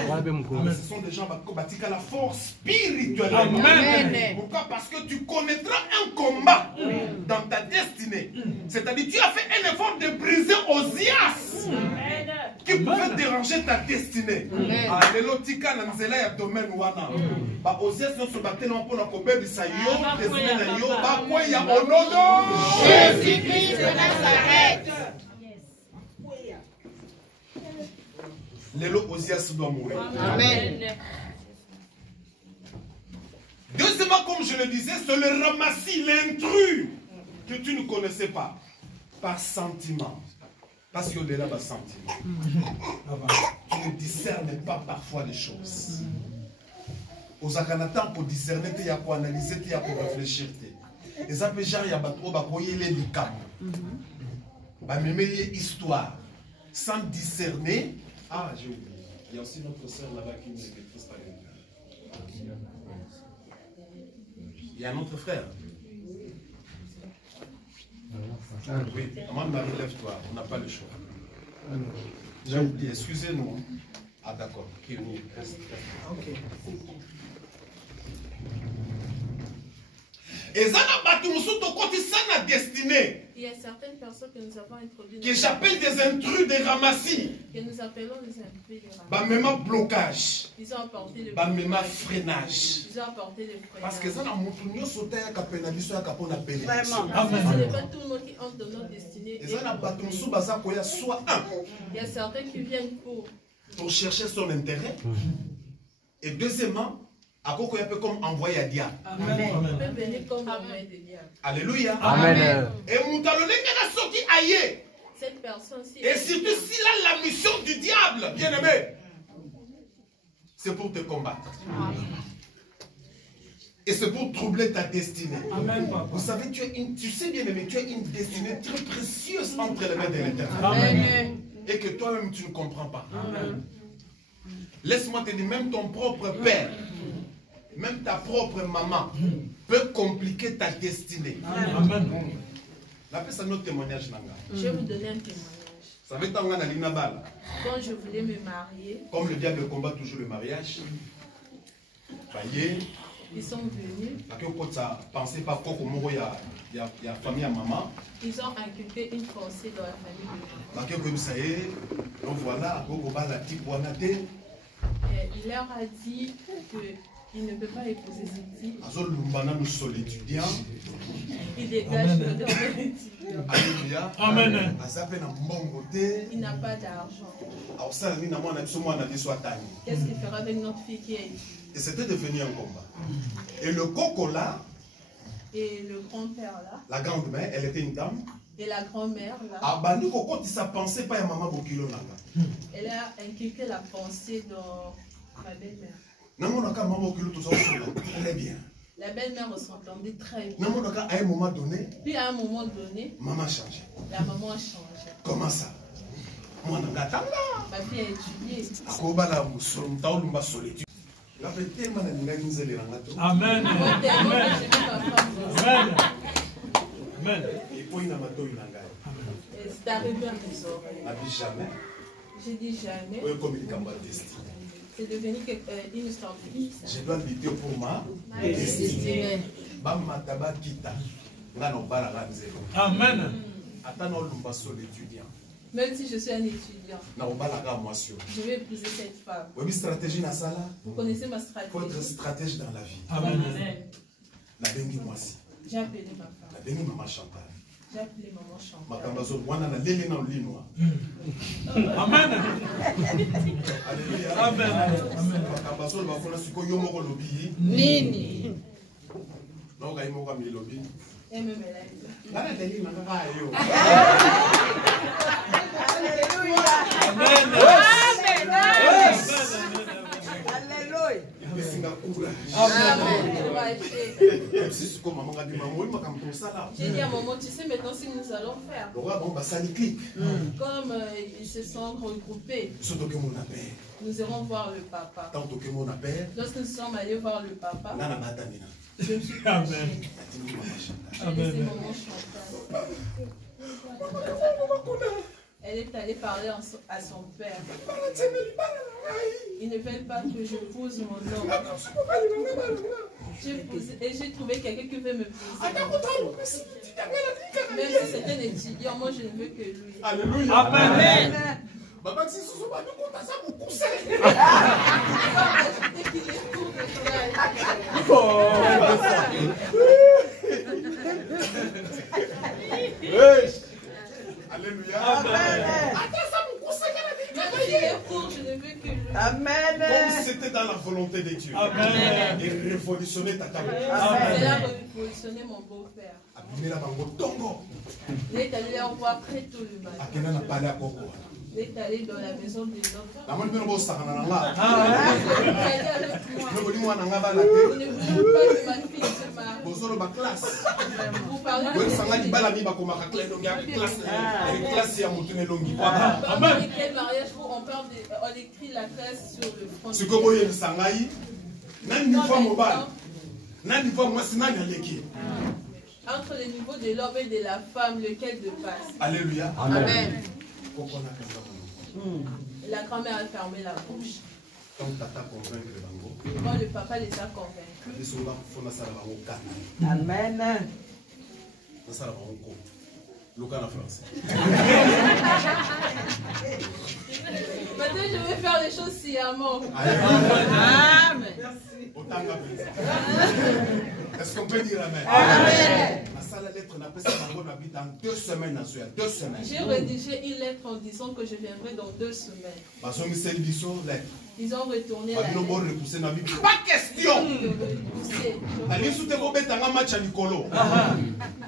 Amen. Ce sont des gens qui bâtissent la force spirituelle. Amen. Pourquoi? Parce que tu connaîtras un combat dans ta destinée. C'est-à-dire tu as fait un effort de briser Osias qui pouvait déranger ta destinée. Alelotika na nzela ya domaine wana. Ba Osias non se battait non pour la copie de Sayo, destinée na yo, ba quoi ya au nom de Jésus-Christ de Nazareth. Lelo Osias doit mourir. Amen. Deuxièmement, comme je le disais, c'est le ramassis, l'intrus que tu ne connaissais pas. Par sentiment. Parce qu'au-delà d'un sentiment. Tu ne discernes pas parfois les choses. Aux akanatans pour discerner, il y a pour analyser, il y a pour réfléchir. Et ça fait genre, il y a pour y aller du camp. Même histoire. Sans discerner. Ah, j'ai oublié. Il y a aussi notre soeur là-bas qui ne maîtrise pas les cas. Il y a un autre frère. Oui, Marie, lève-toi, on n'a pas le choix. J'ai oublié, excusez-nous. Ah d'accord, ok. Et ça n'a pas tout le monde, ça n'a destiné. Il y a certaines personnes que nous avons introduites. Que j'appelle des intrus, des ramassis. Que nous appelons des intrus, des ramassis. Bah, même blocage. Ils ont apporté le bah, même freinage. Ils ont apporté le freinage. Parce que ça n'a pas sauté à Capenabiso à Capona Béni. Vraiment. Ce n'est pas tout le monde qui entre dans notre destinée. Et ça n'a pas tout le monde, soit un. Il y a certains qui viennent pour chercher son intérêt. Et deuxièmement, à quoi il peut comme envoyer à diable. Amen. Il peut venir comme envoyer de diable. Alléluia. Amen. Et Moutalone n'a sorti aïe. Cette personne-ci. Et surtout s'il a la mission du diable, bien aimé, c'est pour te combattre. Et c'est pour troubler ta destinée. Amen, papa. Vous savez, tu sais bien aimé, tu as une destinée très précieuse entre les mains de l'Éternel. Amen. Et que toi-même tu ne comprends pas. Laisse-moi te dire, même ton propre père, même ta propre maman peut compliquer ta destinée. Amen. La paix, c'est notre témoignage. Je vais vous donner un témoignage. Ça veut dire que quand je voulais me marier, comme le diable combat toujours le mariage, ils sont venus. Pensez pas il y a famille à maman. Ils ont inculqué une pensée dans la famille. Donc voilà, il leur a dit qu'il ne peut pas épouser cette fille. Il dégage le domaine étudiant. Amen. Il n'a pas d'argent. Qu'est-ce qu'il fera avec notre fille qui est ici? Et c'était devenu un combat. Et le coco là, et le grand-père là, la grande-mère, elle était une dame. Et la grand-mère là, elle a inculqué la pensée dans ma belle-mère. La belle-mère s'entendait très bien. À un moment donné, puis à un moment donné, maman a changé. La maman a changé. Comment ça? Ma fille a étudié. Amen. Amen. Amen. C'est arrivé à mes oreilles. Jamais. J'ai dit jamais. C'est devenu une surprise. Je dois lutter pour ma destinée. Amen. Même si je suis un étudiant, je vais épouser cette femme. Vous connaissez ma Il faut être stratégie. stratège dans la vie. Amen. J'ai appelé ma femme. Maman Chantal. J'ai appelé maman Chantal. Makambazo wana na lele na lino. Amen. Alléluia. Amen. Amen. Makambazo ba kona siko yo moko lobi. Nini. Na ga imo ka mi lobi. Elle me met là. Bana lele na ka yo. Amen. Alléluia. Il singa courage. Amen. Si siko maman ga di maman ma kam sala. J'ai dit à maman, tu sais maintenant ce que nous allons faire. Le roi bon ba sali clic. Comme ils se sont regroupés, Surtout que mon appel. nous irons voir le papa. Tant que mon appel. Lorsque nous sommes allés voir le papa, Nana batamina. je me suis Amen. penchée. J'ai laissé maman Chantal. Elle est allée parler à son père. Ils ne veulent pas que je pose mon nom. Et j'ai trouvé quelqu'un qui veut me poser. Même si c'est un étudiant, moi je ne veux que lui. Alléluia. Amen. Maman si sous ba nous compte ça pour pousser. Dès qu'il est court de Alléluia. même s'il est court, je ne veux que lui. Amen. Comme c'était dans la volonté de Dieu. Amen. Et révolutionner ta table. C'est là révolutionner mon beau-père. Abimela bango tongo. Il est allé leur voir très tôt le matin. Akena na pale akoko. Il est allé dans la maison des autres. Na moni bino bo sakana na nga. Il est allé avec moi. No bodi mwana nga bala Vous te. ne voulez pas que ma fille se marie. Bozolo ba classe. Vous parlez Bo de sanga di bala mi ba koma ka classe donc ya classe. Avec classe ya mutu ne longi kwa. Pendant lesquels mariage, on écrit la classe sur le front. Siko boye sangai. Nani ni fois mobile. Nani fois moi sinani aleki. Entre le niveau de l'homme et de la femme, lequel de passe? Alléluia. Amen. La grand-mère a fermé la bouche. Donc tata convaincre bango. Moi, le papa les a convaincus. Biso ba fona sala bango kana. Amen. Na sala bango ko. Luka na français. Maintenant, je vais faire les choses sciemment. Amen. Otanga pesa. Est-ce qu'on peut dire amen? Amen. La salle lettre n'a pas ça dans 2 semaines. 2 semaines. J'ai rédigé une lettre en disant que je viendrai dans 2 semaines. Parce que c'est l'histoire lettre. Ils ont retourné la Pas lettre. Pas question. Ils ont repoussé. Ali soute ko betanga match à Nicolo.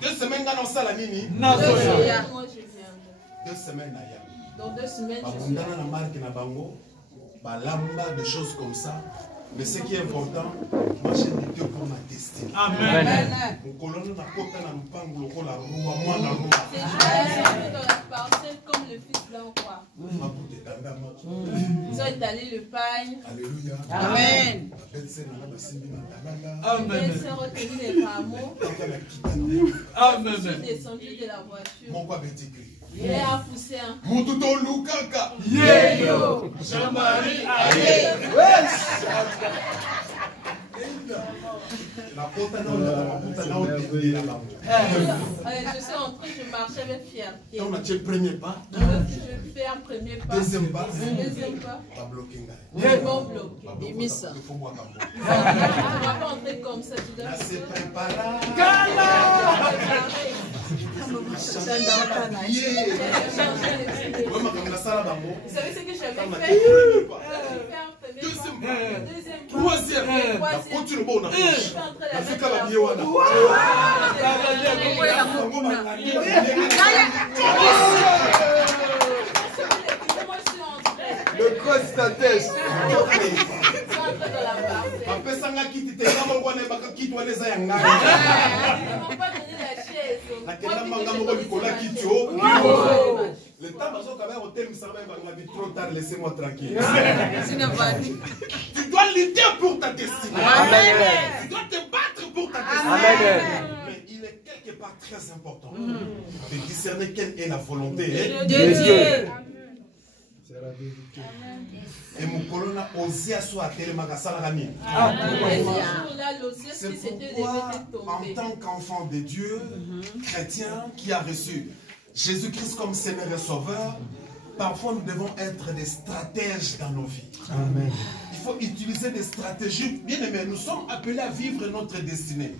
2 semaines dans sala nini? Moi, je viendrai. 2 semaines na ya. Dans 2 semaines, je suis Abundana na marque na bango. Balamba des choses comme ça. Mais ce qui est important, moi j'ai lutté pour ma destinée. Amen. Mon colonel n'a pas dans le pango loko la roue, moi na roue. je suis dans la parcelle comme le fils d'un roi. Ils ont étalé le pain. Alléluia. Amen. Amen. Ils ont retenu les rameaux. Amen. Ils sont descendus de la voiture. Mon quoi petit cri. Il a poussé un. Mututo Lukaka. Yeyo. Jean-Marie Aye. La porte n'a pas Je suis entrée, je marchais avec fierté. on a fait le premier pas. Je veux que je fais un premier pas. Deuxième pas. Deuxième pas. Pas bloqué. Ils vont bloquer. Il faut boire comme Tu ne vas pas entrer comme ça, tu dois. là, c'est préparé. Vous savez ce que j'avais fait? Deuxième pas. Deuxième pas. Troisième. Troisième. Continue bon. Je suis en train de la mettre dans la Le constatage. Apesanga kiti te ngamo ngone baka kiti wana eza ya ngai. Nakenda manga moko likola kiti o. Le temps bazo kaba hotel misaba banga bi trop tard, laissez-moi tranquille. Tu dois lutter pour ta destinée. Amen. Tu dois te battre pour ta destinée. Amen. Mais il est quelque part très important de discerner quelle est la volonté De Dieu. C'est la vérité. et mon colonel a osé asseoir télé magasala rami. C'est pourquoi en tant qu'enfant de Dieu, chrétien qui a reçu Jésus-Christ comme Seigneur et Sauveur, parfois nous devons être des stratèges dans nos vies. Amen. Il faut utiliser des stratégies. Bien aimé, nous sommes appelés à vivre notre destinée.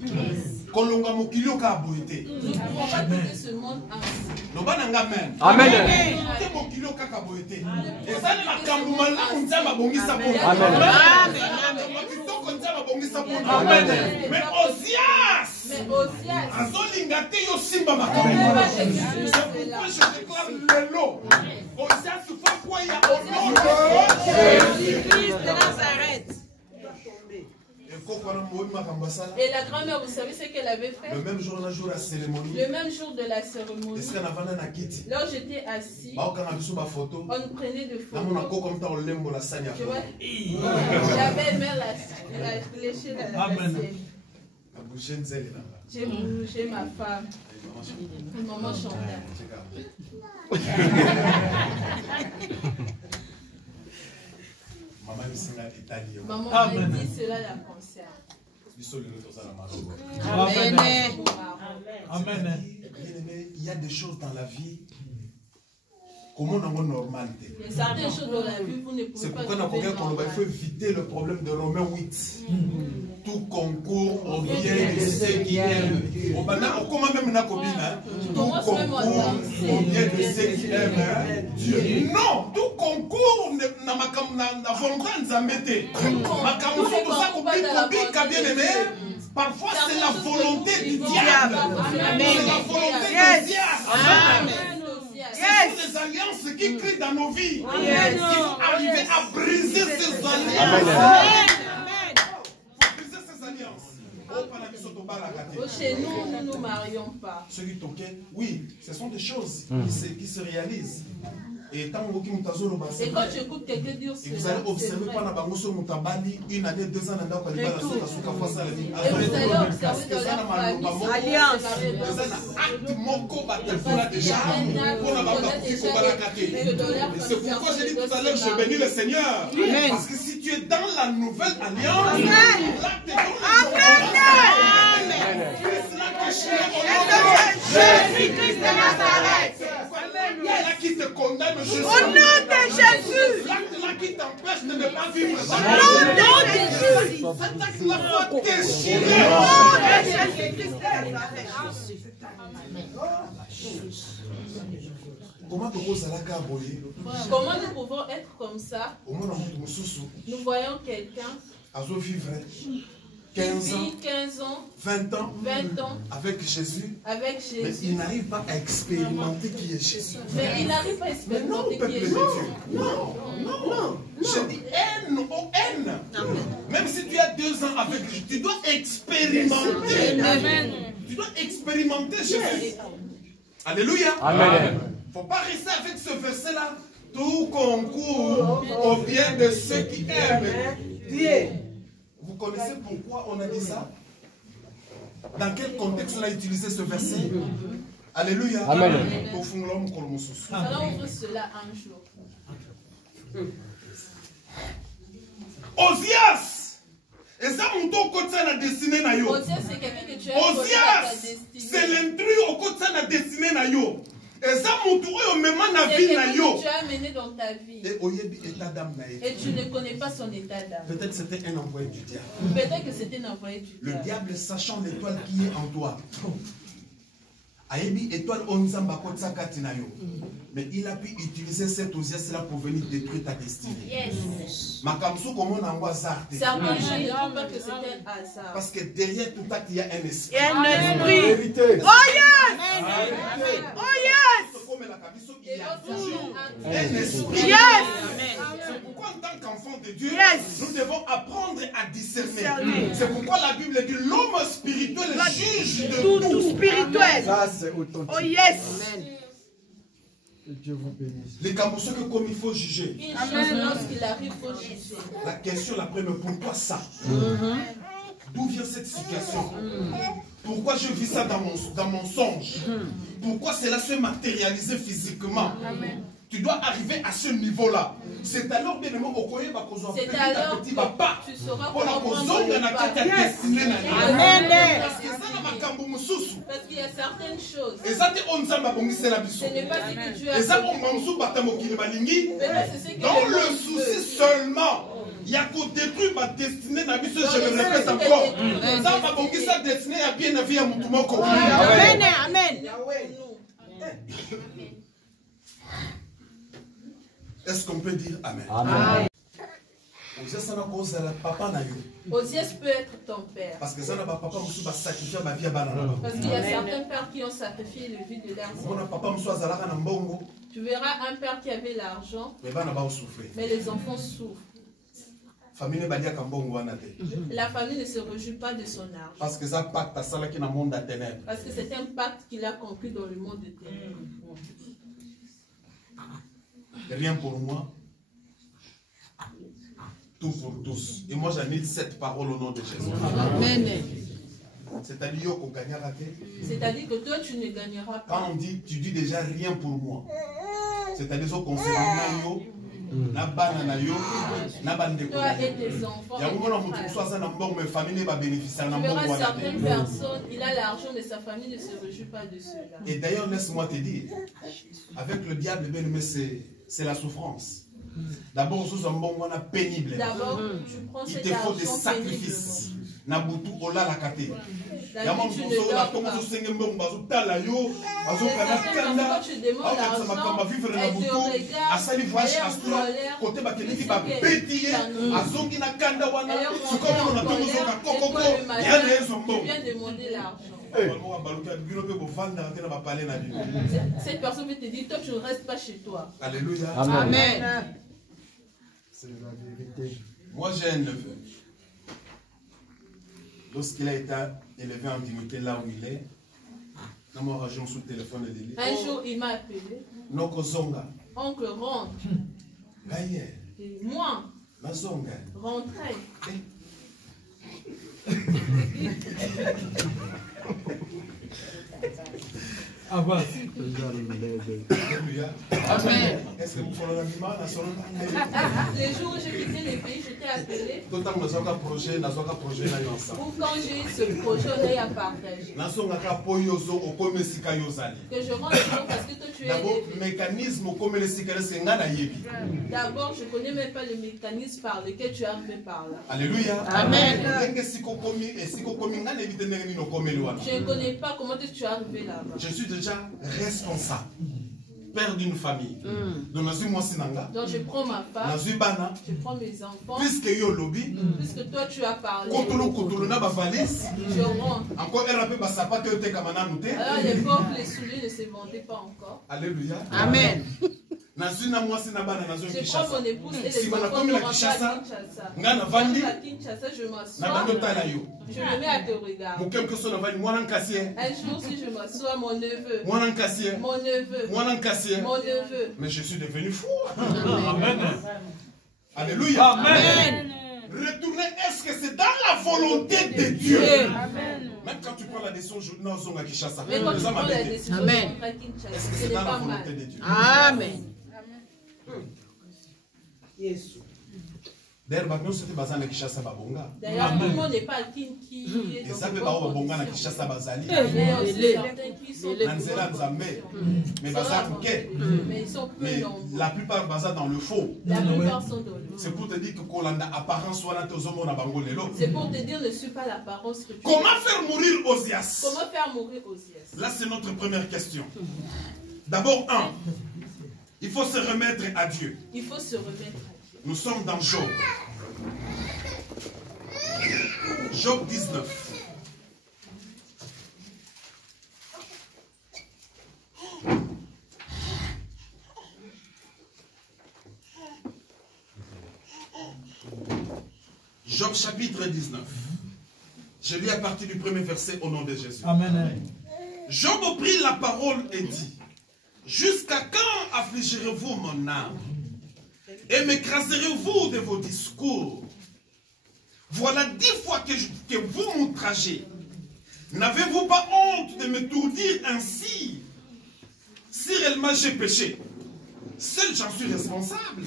Kolonga mokili oka boité. Nous pouvons appeler ce monde ainsi. Lobananga amen. Amen. Te mokili oka boité. Ezali makambo malamu nzamba bongisa pona. Amen. Amen. Mais Osias, azolinga te yo simba makambo. C'est pourquoi je déclare le lot. Osias faut quoi ya au nom de Jésus-Christ de Nazareth. Et la grand-mère, vous savez ce qu'elle avait fait? Le même jour, la cérémonie. Le même jour de la cérémonie. Là où j'étais assis, on prenait des photos. Tu vois, j'avais aimé la fléchée de la vaisselle. J'ai bougé ma femme. Et maman chantait. Maman m'a dit cela la concerne. Amen. Amen. Il y a des choses dans la vie. Comment on a normalité? Il y a certaines choses dans la vie, vous ne pouvez pas. C'est pourquoi il faut éviter le problème de Romains 8. Tout concourt au bien de ceux qui aiment. On commence même la copine. Tout concourt au bien de ceux qui aiment Dieu. Non, tout concourt na volonté nzambete. Makambo tout ça bien aimé. Parfois c'est la volonté du diable. C'est la volonté du diable. Ce sont des alliances qui crient dans nos vies. Il faut arriver à briser ces alliances. Briser ces alliances. Chez nous, nous ne nous marions pas. Ceux qui toquent, oui, ce sont des choses qui se réalisent. Et quand tu écoutes quelqu'un dire cela, vous allez observer pendant une année, 2 ans, et vous allez observer dans leur famille alliance. C'est pourquoi j'ai dit tout à l'heure, je bénis le Seigneur. Parce que si tu es dans la nouvelle alliance, là tu es Jésus-Christ de Nazareth. Il y en a qui te condamnent, Au nom de Jésus. L'acte là qui t'empêche de ne pas vivre. Au nom de Jésus. Cet acte-là faut déchirer. Au nom de Jésus-Christ de Nazareth. Comment nous pouvons être comme ça? Nous voyons quelqu'un 15 ans, 20 ans, avec Jésus, mais il n'arrive pas à expérimenter qui est Jésus. Mais il n'arrive pas à expérimenter qui est Jésus. Non. Je dis haine, oh haine. Même si tu as 2 ans avec Jésus, tu dois expérimenter. Tu dois expérimenter Jésus. Alléluia. Amen. Il ne faut pas rester avec ce verset-là. Tout concourt au bien de ceux qui aiment Dieu. Vous connaissez pourquoi on a dit ça? Dans quel contexte on a utilisé ce verset? Alléluia. Amen. Nous allons ouvrir cela un jour. Osias! Et ça, mon tour côté ça la destinée na yo. Osias, c'est quelqu'un que tu as Osias, c'est l'intrus au côté ça la destinée na yo. Et ça, mon tour au même na vie na yo. Tu as mené dans ta vie. Et tu ne connais pas son état d'âme. Peut-être c'était un envoyé du diable. Peut-être que c'était un envoyé du diable. Le diable, sachant l'étoile qui est en toi, Ayebi étoile onzamba kotsa katina yo. Mais il a pu utiliser cette Osias-là pour venir détruire ta destinée. Yes. Makamsu comme on envoie hasard. Certains gens ne trouvent pas que c'était un hasard. Parce que derrière tout acte, il y a un esprit. Il y a un esprit. Vérité. Oh yes! Oh yes! Un esprit. Yes! C'est pourquoi en tant qu'enfant de Dieu, Yes. nous devons apprendre à discerner. C'est pourquoi la Bible dit l'homme spirituel juge de Tout spirituel. Ça, c'est authentique. Oh yes! Que Dieu vous bénisse. Les camousseux que comme il faut juger. Une chose lorsqu'il arrive, il faut juger. La question, la première, pourquoi ça? D'où vient cette situation? Pourquoi je vis ça dans mon songe? Pourquoi cela se matérialise physiquement? Tu dois arriver à ce niveau-là. C'est alors bien aimé au Koye, c'est alors que tu sauras comment prendre le pas. Amen. Parce qu'il y a certaines choses. Ce n'est pas ce que tu as fait. Dans le souci seulement, il y a qu'au détruire ma destinée, je le répète encore. Ça va bongi sa destinée à bien la vie à mon toumoko. Amen. Amen. Est-ce qu'on peut dire Amen? Amen. Osias peut être ton père. Parce que ça n'a pas papa sacrifié ma vie à Parce qu'il y a certains pères qui ont sacrifié le vie de leurs enfants. Tu verras un père qui avait l'argent, mais les enfants souffrent. La famille ne se réjouit pas de son argent. Parce que c'est un pacte qu'il a conclu dans le monde de ténèbres. Rien pour moi, tout pour tous. Et moi j'en ai cette parole au nom de Jésus. Amen. C'est-à-dire qu'on gagnera. C'est-à-dire que toi tu ne gagneras pas. Quand on dit, tu dis déjà rien pour moi. C'est-à-dire qu'on concerne yo, na bana yo, na bande. Toi et tes enfants. Il y a un moment où tu sois dans ma famille va bénéficier de certaines personnes, il a l'argent mais sa famille ne se réjouit pas de cela. Et d'ailleurs laisse-moi te dire, avec le diable bien aimé c'est la souffrance. D'abord, pénible. D'abord, tu prends il te faut des sacrifices. Nabutu ola la kate. Quand tu demandes l'argent, elle te regarde, tu viens demander l'argent. Cette personne te dit, toi tu ne restes pas chez toi. Alléluia. Amen. C'est la vérité. Moi j'ai un neveu. Lorsqu'il a été élevé en dignité là où il est, un jour il m'a appelé. Oncle rentre. Et moi, rentrez. Amen. Est-ce que vous prenez l'animal? Les jours où j'ai quitté les pays, je t'ai appelé. Ou quand j'ai eu ce projet, on est à partager. Que je rentre parce que toi tu es. D'abord, je ne connais même pas le mécanisme par lequel tu es arrivé par là. Alléluia. Amen. Je ne connais pas comment tu es arrivé là-bas. Je suis déjà responsable, père d'une famille. Donc je prends ma femme, je prends mes enfants. Puisque toi tu as parlé, je rentre. Encore alors les pauvres, les souliers ne se vendaient pas encore. Alléluia. Amen. Je prends mon épouse et les enfants ne rentrent pas à Kinshasa. Je m'assois. Je me mets à te regarder. Un jour, si je m'assois, mon neveu. Mais je suis devenu fou. Amen. Alléluia. Amen. Retourner, est-ce que c'est dans la volonté de Dieu? Amen. Même quand tu prends la décision, non, à Kinshasa. Mais quand tu prends la décision, Amen. Est-ce que c'est dans la volonté de Dieu? Amen. Yes. D'ailleurs, maintenant, c'était basé à Kinshasa. D'ailleurs, tout le monde n'est pas qui est dans le bon condition. Mais la plupart basés dans le faux. La plupart sont dans le faux. C'est pour te dire que l'apparence soit là. C'est pour te dire ne suis pas l'apparence que tu Comment faire mourir Osias? Comment faire mourir Osias? Là, c'est notre première question. D'abord, il faut se remettre à Dieu. Il faut se remettre à Dieu. Nous sommes dans Job. Job 19. Job chapitre 19. Je lis à partir du premier verset au nom de Jésus. Amen. Job prit la parole et dit: jusqu'à quand affligerez-vous mon âme et m'écraserez-vous de vos discours? Voilà 10 fois que vous m'outragez. N'avez-vous pas honte de m'étourdir ainsi? Si réellement j'ai péché, Seul j'en suis responsable.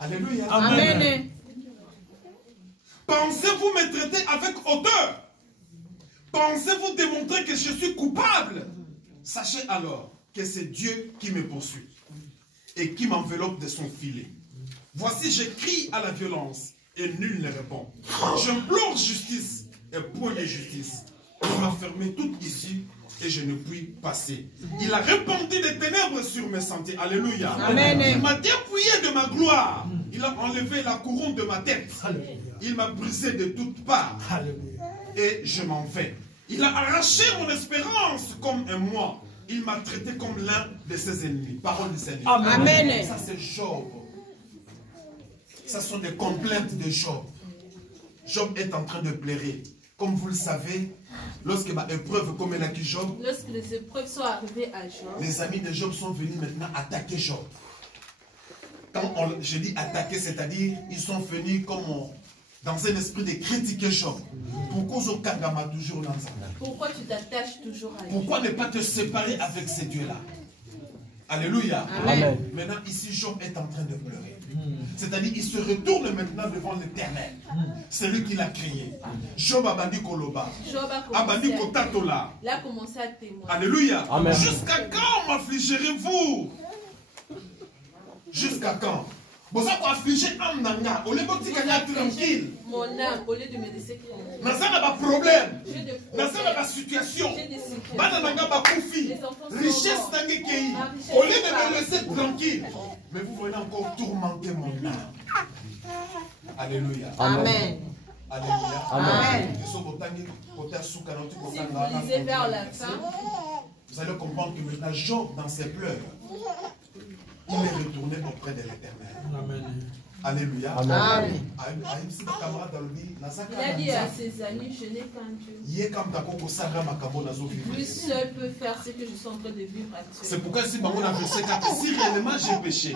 Alléluia. Amen. Pensez-vous me traiter avec hauteur? Pensez-vous démontrer que je suis coupable? Sachez alors que c'est Dieu qui me poursuit et qui m'enveloppe de son filet. Voici, je crie à la violence et nul ne répond. J'implore justice et point de justice. Il m'a fermé tout ici et je ne puis passer. Il a répandu des ténèbres sur mes sentiers. Alléluia. Amen. Il m'a dépouillé de ma gloire. Il a enlevé la couronne de ma tête. Il m'a brisé de toutes parts. Et je m'en vais. Il a arraché mon espérance comme un moi. Il m'a traité comme l'un de ses ennemis. Parole du Seigneur. Amen. Ça c'est Job. Ça sont des complaintes de Job. Job est en train de pleurer. Comme vous le savez, lorsque ma épreuve comme elle a dit Job, lorsque les épreuves sont arrivées à Job, les amis de Job sont venus maintenant attaquer Job. Quand je dis attaquer, c'est-à-dire ils sont venus comme dans un esprit de critiquer Job. Pourquoi tu t'attaches toujours à lui? Pourquoi ne pas te séparer avec ces dieux-là? Alléluia. Amen. Maintenant, ici, Job est en train de pleurer. C'est-à-dire, il se retourne maintenant devant l'Éternel. C'est lui qui l'a créé. Job a banni Koloba. Job a banni Kotatola. Il a commencé à témoigner. Alléluia. Jusqu'à quand m'affligerez-vous? Jusqu'à quand? Vous avez affligé âme nanga. Au lieu de tranquille. Mon âme, au lieu de me laisser tranquille. Dans ça, il y a pas de problème. J'ai des Dans ça, il y a problèmes. pas de situation. J'ai des situations. Bana nanga ba koufi. Les enfants sont Richesse morts. nanga kei. Ma richesse Au lieu de est me laisser tranquille. Mais vous voyez encore tourmenter mon âme. Alléluia. Amen. Alléluia. Amen. Si vous lisez vers la fin, vous allez comprendre que maintenant Job, dans ses pleurs, il est retourné auprès de l'Éternel. Amen. Alléluia. Amen. il a dit à ses amis, je n'ai qu'un Dieu. Lui seul peut faire ce que je suis en train de vivre actuellement. C'est pourquoi si Maman a versé 4, si réellement j'ai péché,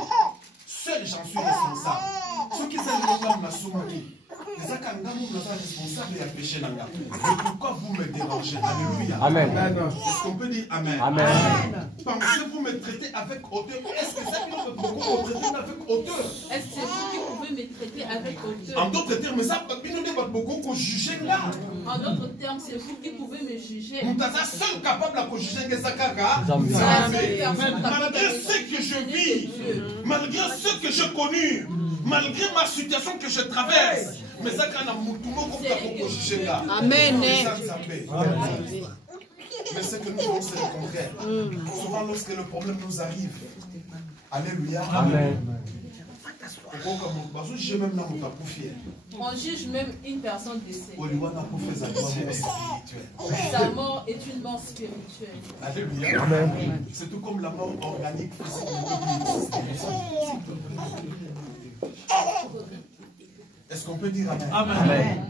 seul j'en suis responsable. Ceux qui sont dans la soumaki, les akangam nous sommes responsables et à péché nanga. Mais pourquoi vous me dérangez? Alléluia. Amen. Est-ce qu'on peut dire Amen? Amen. Pensez-vous me traiter avec hauteur? Est-ce que ça qui nous beaucoup me traiter avec hauteur? Est-ce que c'est vous qui pouvez me traiter avec En hauteur? d'autres termes, ça nous beaucoup qu'on juger là. En d'autres termes, c'est vous qui pouvez me juger. Nous sommes seuls capables de juger que ça caca. Malgré ce que je vis, malgré ce que j'ai connu, malgré ma situation que je traverse, mais ça quand on juger là. Amen. Mais ce que nous faisons, c'est le contraire. Souvent, lorsque le problème nous arrive, alléluia. Amen. On juge même une personne décédée. Spirituelle. Sa mort est une mort spirituelle. Alléluia. C'est tout comme la mort organique. Est-ce qu'on peut dire Amen? Amen.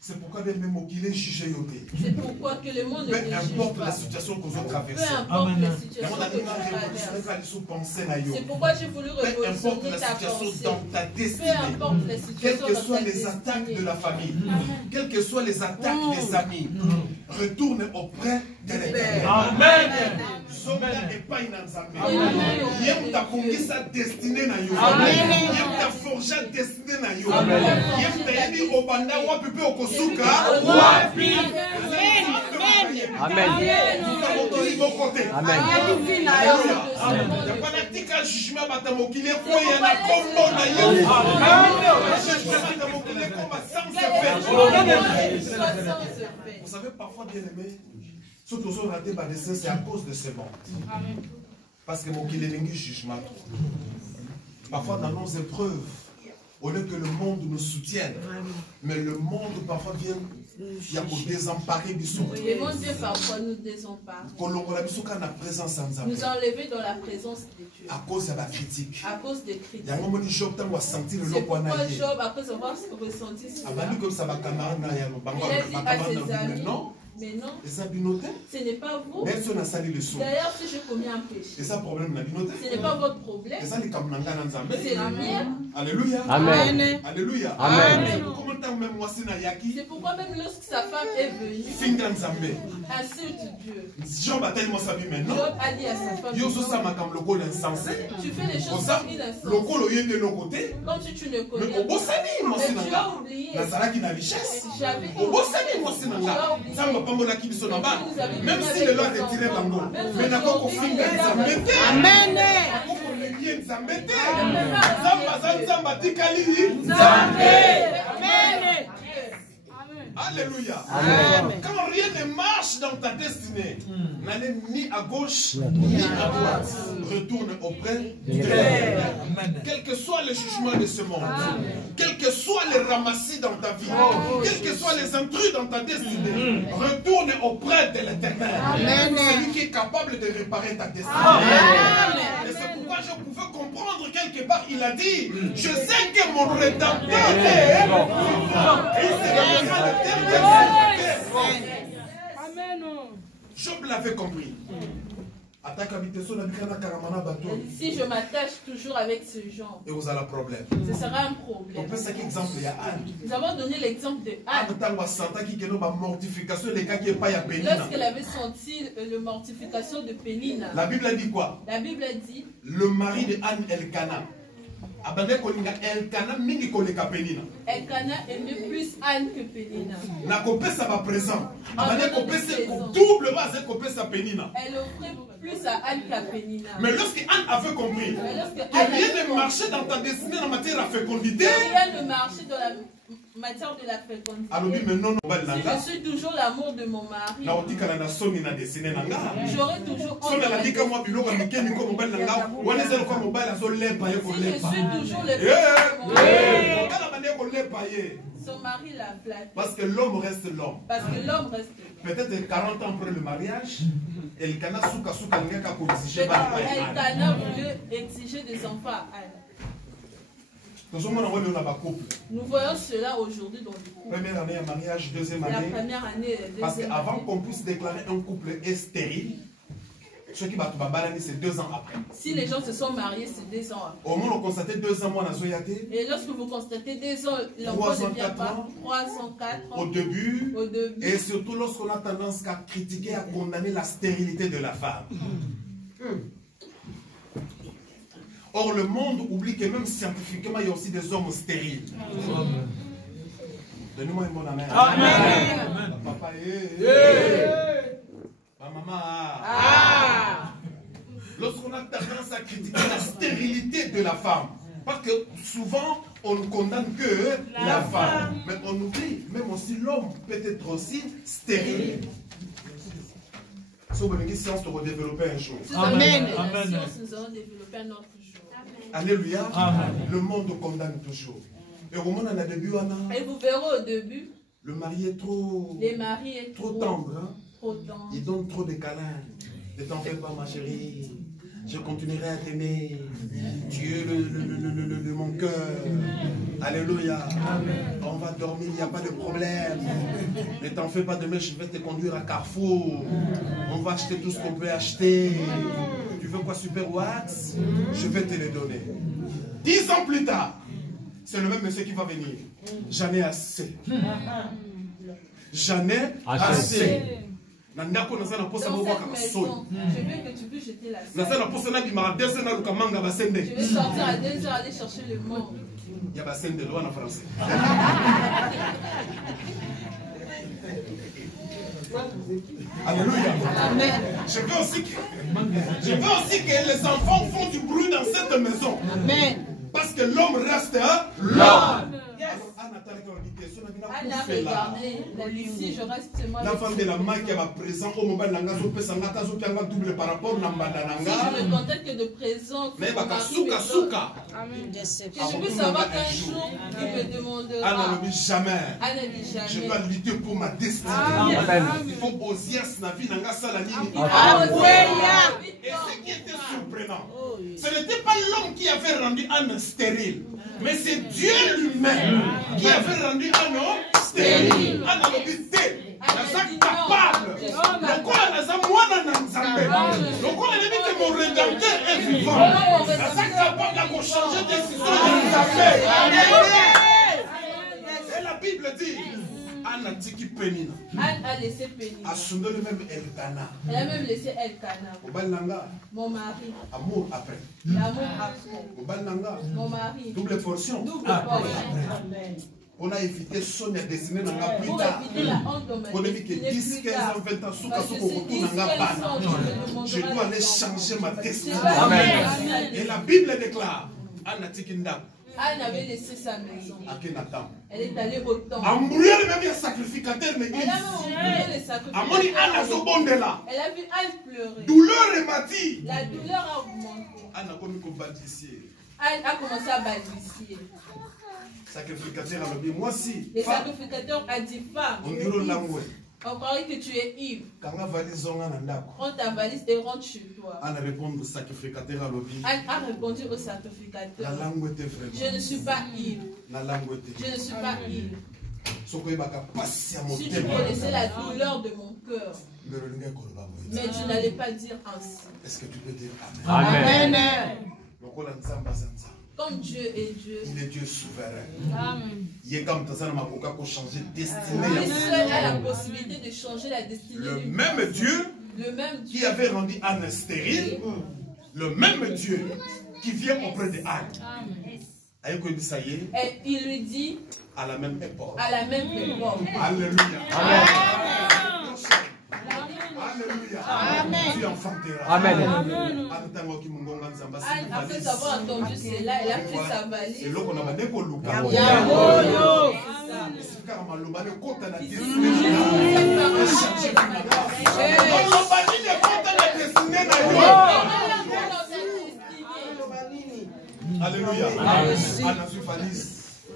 C'est pourquoi même qu'il est jugé. C'est pourquoi que le monde ne Peu juge importe pas. la situation que vous avez Peu traversée. importe la situation que tu traverses. C'est pourquoi j'ai voulu Peu importe révolutionner la ta situation pensée. dans ta Peu destinée. importe la Quelles situation que dans soient ta les attaques destinée. de la famille, quelles que soient les attaques des amis, retourne auprès de l'Éternel. Amen. Zonga epai na Nzambe. Amen. Yem ta kongisa destinée na yo. Amen. Yem ta forja destinée na yo. Amen. Yem ta yebi obanda wapi pe okosuka. Wapi. Amen. Amen. Mokili bokote. Amen. Alléluia. Yapana tika jugement bata mokili koya na kombo na yo. Bata mokili koma sans se faire. Vous savez, parfois, bien aimé, ceux qui ont raté ma destin, c'est à cause de ce monde. Parce que mon kiléningi jugement. Parfois, dans nos épreuves, au lieu que le monde nous soutienne, mais le monde parfois vient, il y a pour désemparer Bissou. Le monde vient parfois nous désemparer. Nous enlever dans la présence de Dieu. À cause de la critique. À cause des critiques. Il y a un moment où Job a senti le C'est pourquoi loquanaïe. Job, après avoir ressenti cela, Comme ça, il a dit à ses amis, Mais non. Et ça binoté. Ce n'est pas vous. Merci on a sali le son. D'ailleurs, si je commets un péché. Et ça problème na binoté. Ce n'est pas votre problème. Et ça les kamnanga na nzambe. C'est le mien. Alléluia. Amen. Alléluia. Amen. Comment tant même moi c'est na yaki. C'est pourquoi même lorsque sa femme est venue, Finga nzambe. insulte Dieu. Jean baptême moi sabi maintenant. Job a dit à sa femme, Yo so ça makam lokolo insensé. tu fais les choses Ça comme il insensé. lokolo yende no côté. Quand tu ne connais Mais obosani moi c'est mais tu na. as oublié. Nazalaki na richesse. J'avais Obosani moi c'est na. Nzamba pambola ki biso na ba. Même si le loi retiré bango. Mais na ko finga nzambe te. Amen. Ko lekie nzambe te. Nzamba tikali Nzambe. Amen. Alléluia. Amen. Quand rien ne marche dans ta destinée, n'allez ni à gauche ni à droite. Retourne auprès de Dieu. Quel que soit le jugement de ce monde, quel que soit les ramassis dans ta vie, quels que soient les intrus dans ta destinée, retourne auprès de l'Éternel. C'est lui qui est capable de réparer ta destinée. Et c'est pourquoi je pouvais comprendre quelque part, il a dit, je sais que mon Rédempteur est vivant. Et il s'est Amen. Job l'avait compris. Si je m'attache toujours avec ce genre, et vous avez un problème. ce sera un problème. Donc, c'est exemple, il y a Anne. Nous avons donné l'exemple de Anne. Lorsqu'elle avait senti la mortification de Pénina. La Bible a dit quoi? La Bible a dit le mari de Anne Elkana. Elkana aimait plus Anne que Pénina. Elle offrait plus à Anne qu'à Pénina. Mais lorsque Anne avait compris que rien ne marchait dans ta destinée en matière de fécondité, rien ne marchait dans la matière de la fécondité. Si je suis toujours l'amour de mon mari, j'aurai toujours honte. Si je suis toujours le son mari l'a flatté. Parce que l'homme reste l'homme. Parce que l'homme reste. Peut-être 40 ans après le mariage, Elkana voulait exiger des enfants à Anne. Nous voyons cela aujourd'hui dans le couple. Première année à mariage, deuxième année. La première année, parce qu'avant qu'on puisse déclarer un couple est stérile, ce qui va c'est 2 ans après. Si les gens se sont mariés, c'est 2 ans après. Au moins, on constate 2 ans, et lorsque vous constatez 2 ans, l'enfant ne vient pas. 3 ans, 4 ans. Au début. Et surtout lorsqu'on a tendance à critiquer, à condamner la stérilité de la femme. Or, le monde oublie que même scientifiquement, il y a aussi des hommes stériles. Donnez-moi une bonne amen. Amen. Papa, ma maman. Lorsqu'on a tendance à critiquer la stérilité de la femme, parce que souvent, on ne condamne que la femme. Mais on oublie, même aussi l'homme peut être aussi stérile. Si vous avez une science, on va développer un jour. Amen. Nous allons développer un autre jour. Alléluia. Amen. Le monde condamne toujours. Et au moment où on a début, et vous verrez au début, le mari est trop, trop tendre. Hein? Trop tendre. Il donne trop de câlins. Ne t'en fais pas, ma chérie. Je continuerai à t'aimer. Tu es de mon cœur. Alléluia. Amen. On va dormir, il n'y a pas de problème. Ne t'en fais pas, demain je vais te conduire à Carrefour. On va acheter tout ce qu'on peut acheter. Tu veux quoi, Super Wax? Je vais te les donner. 10 ans plus tard, c'est le même monsieur qui va venir. J'en ai assez. J'en ai assez. Dans cette maison, je veux que tu puisses jeter la salle. Je vais sortir à 2 heures, aller chercher le monde. Il y a un scène de loi en français. Alléluia. Amen. Je veux aussi que les enfants font du bruit dans cette maison. Amen. Parce que l'homme reste l'homme. Anne a regardé ici, je reste moi. La femme de la main qui est présent au moment où double par rapport à si je ne contente que de présent, que je veux savoir qu'un jour il me demandera. Anne ne dit jamais. Je dois lutter pour ma destinée. Il faut oser la vie dans la et ce qui était surprenant, ce n'était pas l'homme qui avait rendu Anne stérile, mais c'est Dieu lui-même qui avait rendu Anne stérile. Anne a dit naza capable. Lokola naza mwana na Nzambe. Lokola nebi que mon rédempteur est vivant. Naza capable de changer décision de Nzambe. Et la Bible dit, Anne a tiki Pénina. Anne a laissé Pénina. A sondé le même Elkana. Elle a même laissé Elkana. Mon mari. Amour après. L'amour après. Mon mari. Double portion. Double portion. On a évité son destiné dans la plus Pour tard. éviter la honte de ma On a dit que 10, 15 ans, 20 ans, je dois aller changer ma destinée. Amen. Et la Bible déclare, Anne avait laissé sa maison. Elle est allée au temple. Elle a même embrouillé les sacrificateurs. Elle a vu Anne pleurer. Douleur et m'a dit. La douleur a augmenté. Anne a commencé à bâtir. Sacrificateur a dit, moi si. Les sacrificateurs a dit, femme. On croirait que tu es ivre. Prends ta valise et rentre chez toi. Anne a répondu au sacrificateur. Anne a répondu au sacrificateur. Je ne suis pas ivre. Je ne suis pas ivre. Si tu connaissais la douleur de mon cœur, mais tu n'allais pas dire ainsi. Est-ce que tu peux dire Amen? Amen. Comme Dieu est Dieu. Il est Dieu souverain. Amen. Il est comme ça, pour changer destinée. Il seul a la possibilité de changer la destinée. Le même Dieu qui avait rendu Anne stérile, le même Dieu qui vient auprès de Anne. Et il lui dit à la même époque. Alléluia. Amen. Alléluia. Amen. Tu enfanteras. Amen. Après avoir entendu cela, elle a pris sa valise. C'est là qu'on a demandé qu'on loue. Alléluia.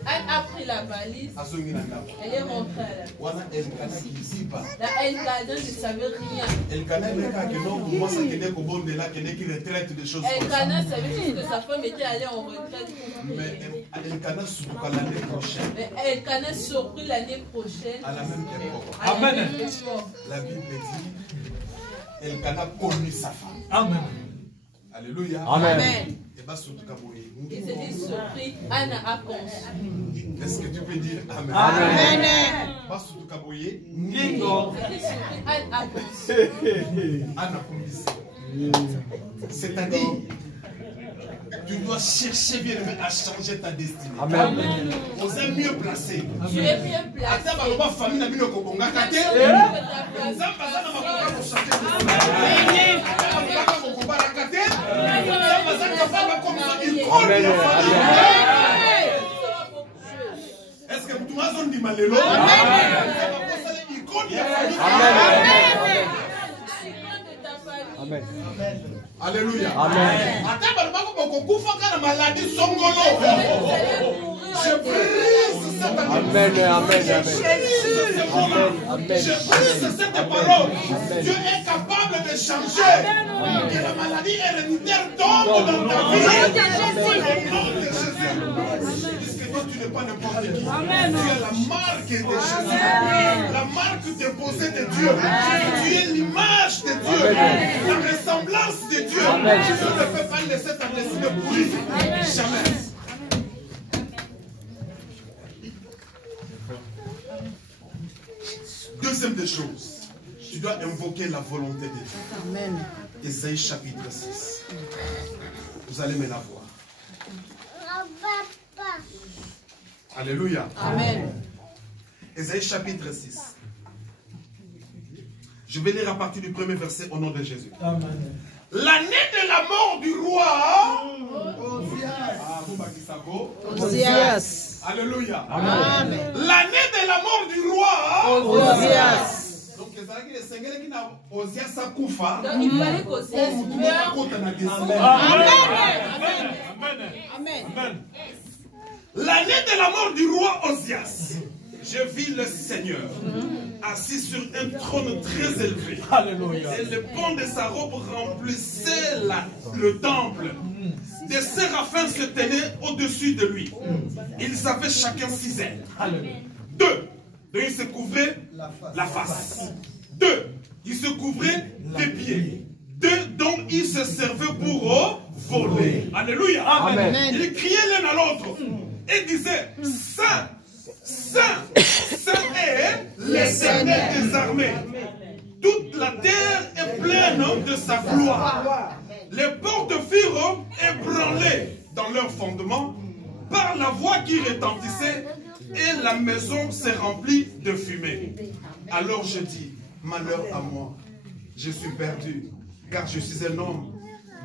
Elle a pris la valise. Elle est rentrée à la Elkana ne savait rien. Elkana savait juste que sa femme était allée en retraite. Mais Elkana surtout l'année prochaine. Mais Elkana surpris l'année prochaine. À la même époque. Amen. La Bible dit Elkana connut sa femme. Amen. Alléluia. Amen. Et c'était surpris, Anna a conçu. Est-ce que tu peux dire Amen? Amen. Pas surtout Kaboye. Anna a conçu. Anna a conçu. C'est-à-dire, tu dois chercher bien à changer ta destinée. Amen. On est mieux placé. Tu es mieux placé. Est-ce que tu m'as dit Malélo? Amen. Alléluia. Amen. Je brise cette Amen. Amen. Je brise cette parole. Dieu est capable de changer. Que la maladie héréditaire tombe dans ta vie. Puisque toi, tu n'es pas n'importe qui. Tu es la marque de Jésus. La marque déposée de Dieu. Tu es l'image de Dieu. La ressemblance de Dieu. Je ne peux pas laisser ta destinée pourrir. Jamais. Deuxième des choses, tu dois invoquer la volonté de Dieu. Amen. Ésaïe chapitre 6. Vous allez me la voir. Alléluia. Amen. Ésaïe chapitre 6. Je vais lire à partir du premier verset au nom de Jésus. Amen. L'année de la mort du roi Osias. Alléluia. Amen. L'année de la mort du roi Osias. Donc les Seigneur qui n'a Osias à Koufa. Donc il fallait qu'Osias meure. Amen. L'année de la mort du roi Osias, je vis le Seigneur assis sur un trône très élevé. Alléluia. Et le pont de sa robe remplissait le temple. Des séraphins se tenaient au-dessus de lui. Ils avaient chacun 6 ailes. 2. Donc il se couvrait la face. 2. Il se couvrait les pieds. 2. Donc il se servait pour voler. Alléluia. Amen. Il criait l'un à l'autre et disait, Saint, Saint, Saint est l'Éternel des armées. Toute la terre est pleine de sa gloire. Les portes furent ébranlées dans leur fondement par la voix qui retentissait et la maison s'est remplie de fumée. Alors je dis, malheur à moi, je suis perdu, car je suis un homme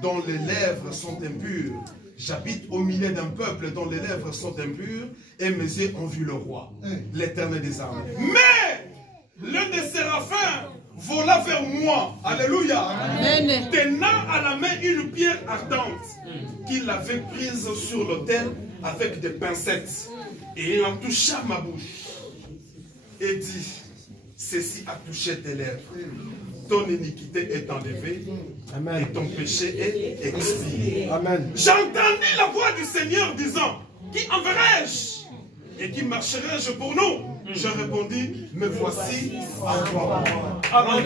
dont les lèvres sont impures. J'habite au milieu d'un peuple dont les lèvres sont impures et mes yeux ont vu le roi, l'Éternel des armées. Mais l'un des séraphins vola vers moi, alléluia, Amen. tenant à la main une pierre ardente qu'il avait prise sur l'autel avec des pincettes. Et il en toucha ma bouche et dit, ceci a touché tes lèvres. Ton iniquité est enlevée et ton péché est expié. J'entendis la voix du Seigneur disant, qui enverrai-je et qui marcherai-je pour nous? Je répondis, me voici, envoie-moi. Amen.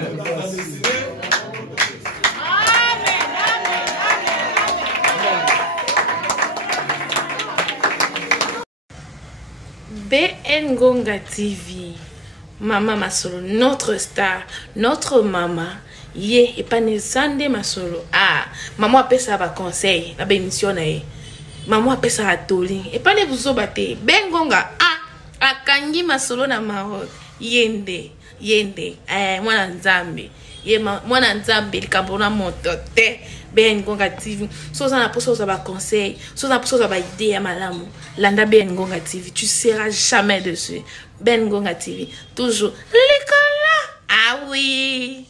BN Ngonga TV, Maman Masolo, notre star, notre maman, ye et pas Sande Masolo. Ah, maman a ça va conseil, la bémission na maman a ça à toli. Et pas ne vous obate, BN Ngonga, ah, akangi Masolo na Maroc, yende, mwana nzambe, mwana nzambe, likabona motote. BN Ngonga TV, so ça n'a pas ça va conseil, so ça n'a pas ça va idée à malamu. Landa BN Ngonga TV, tu seras jamais dessus. BN Ngonga TV, toujours l'école là. Ah oui.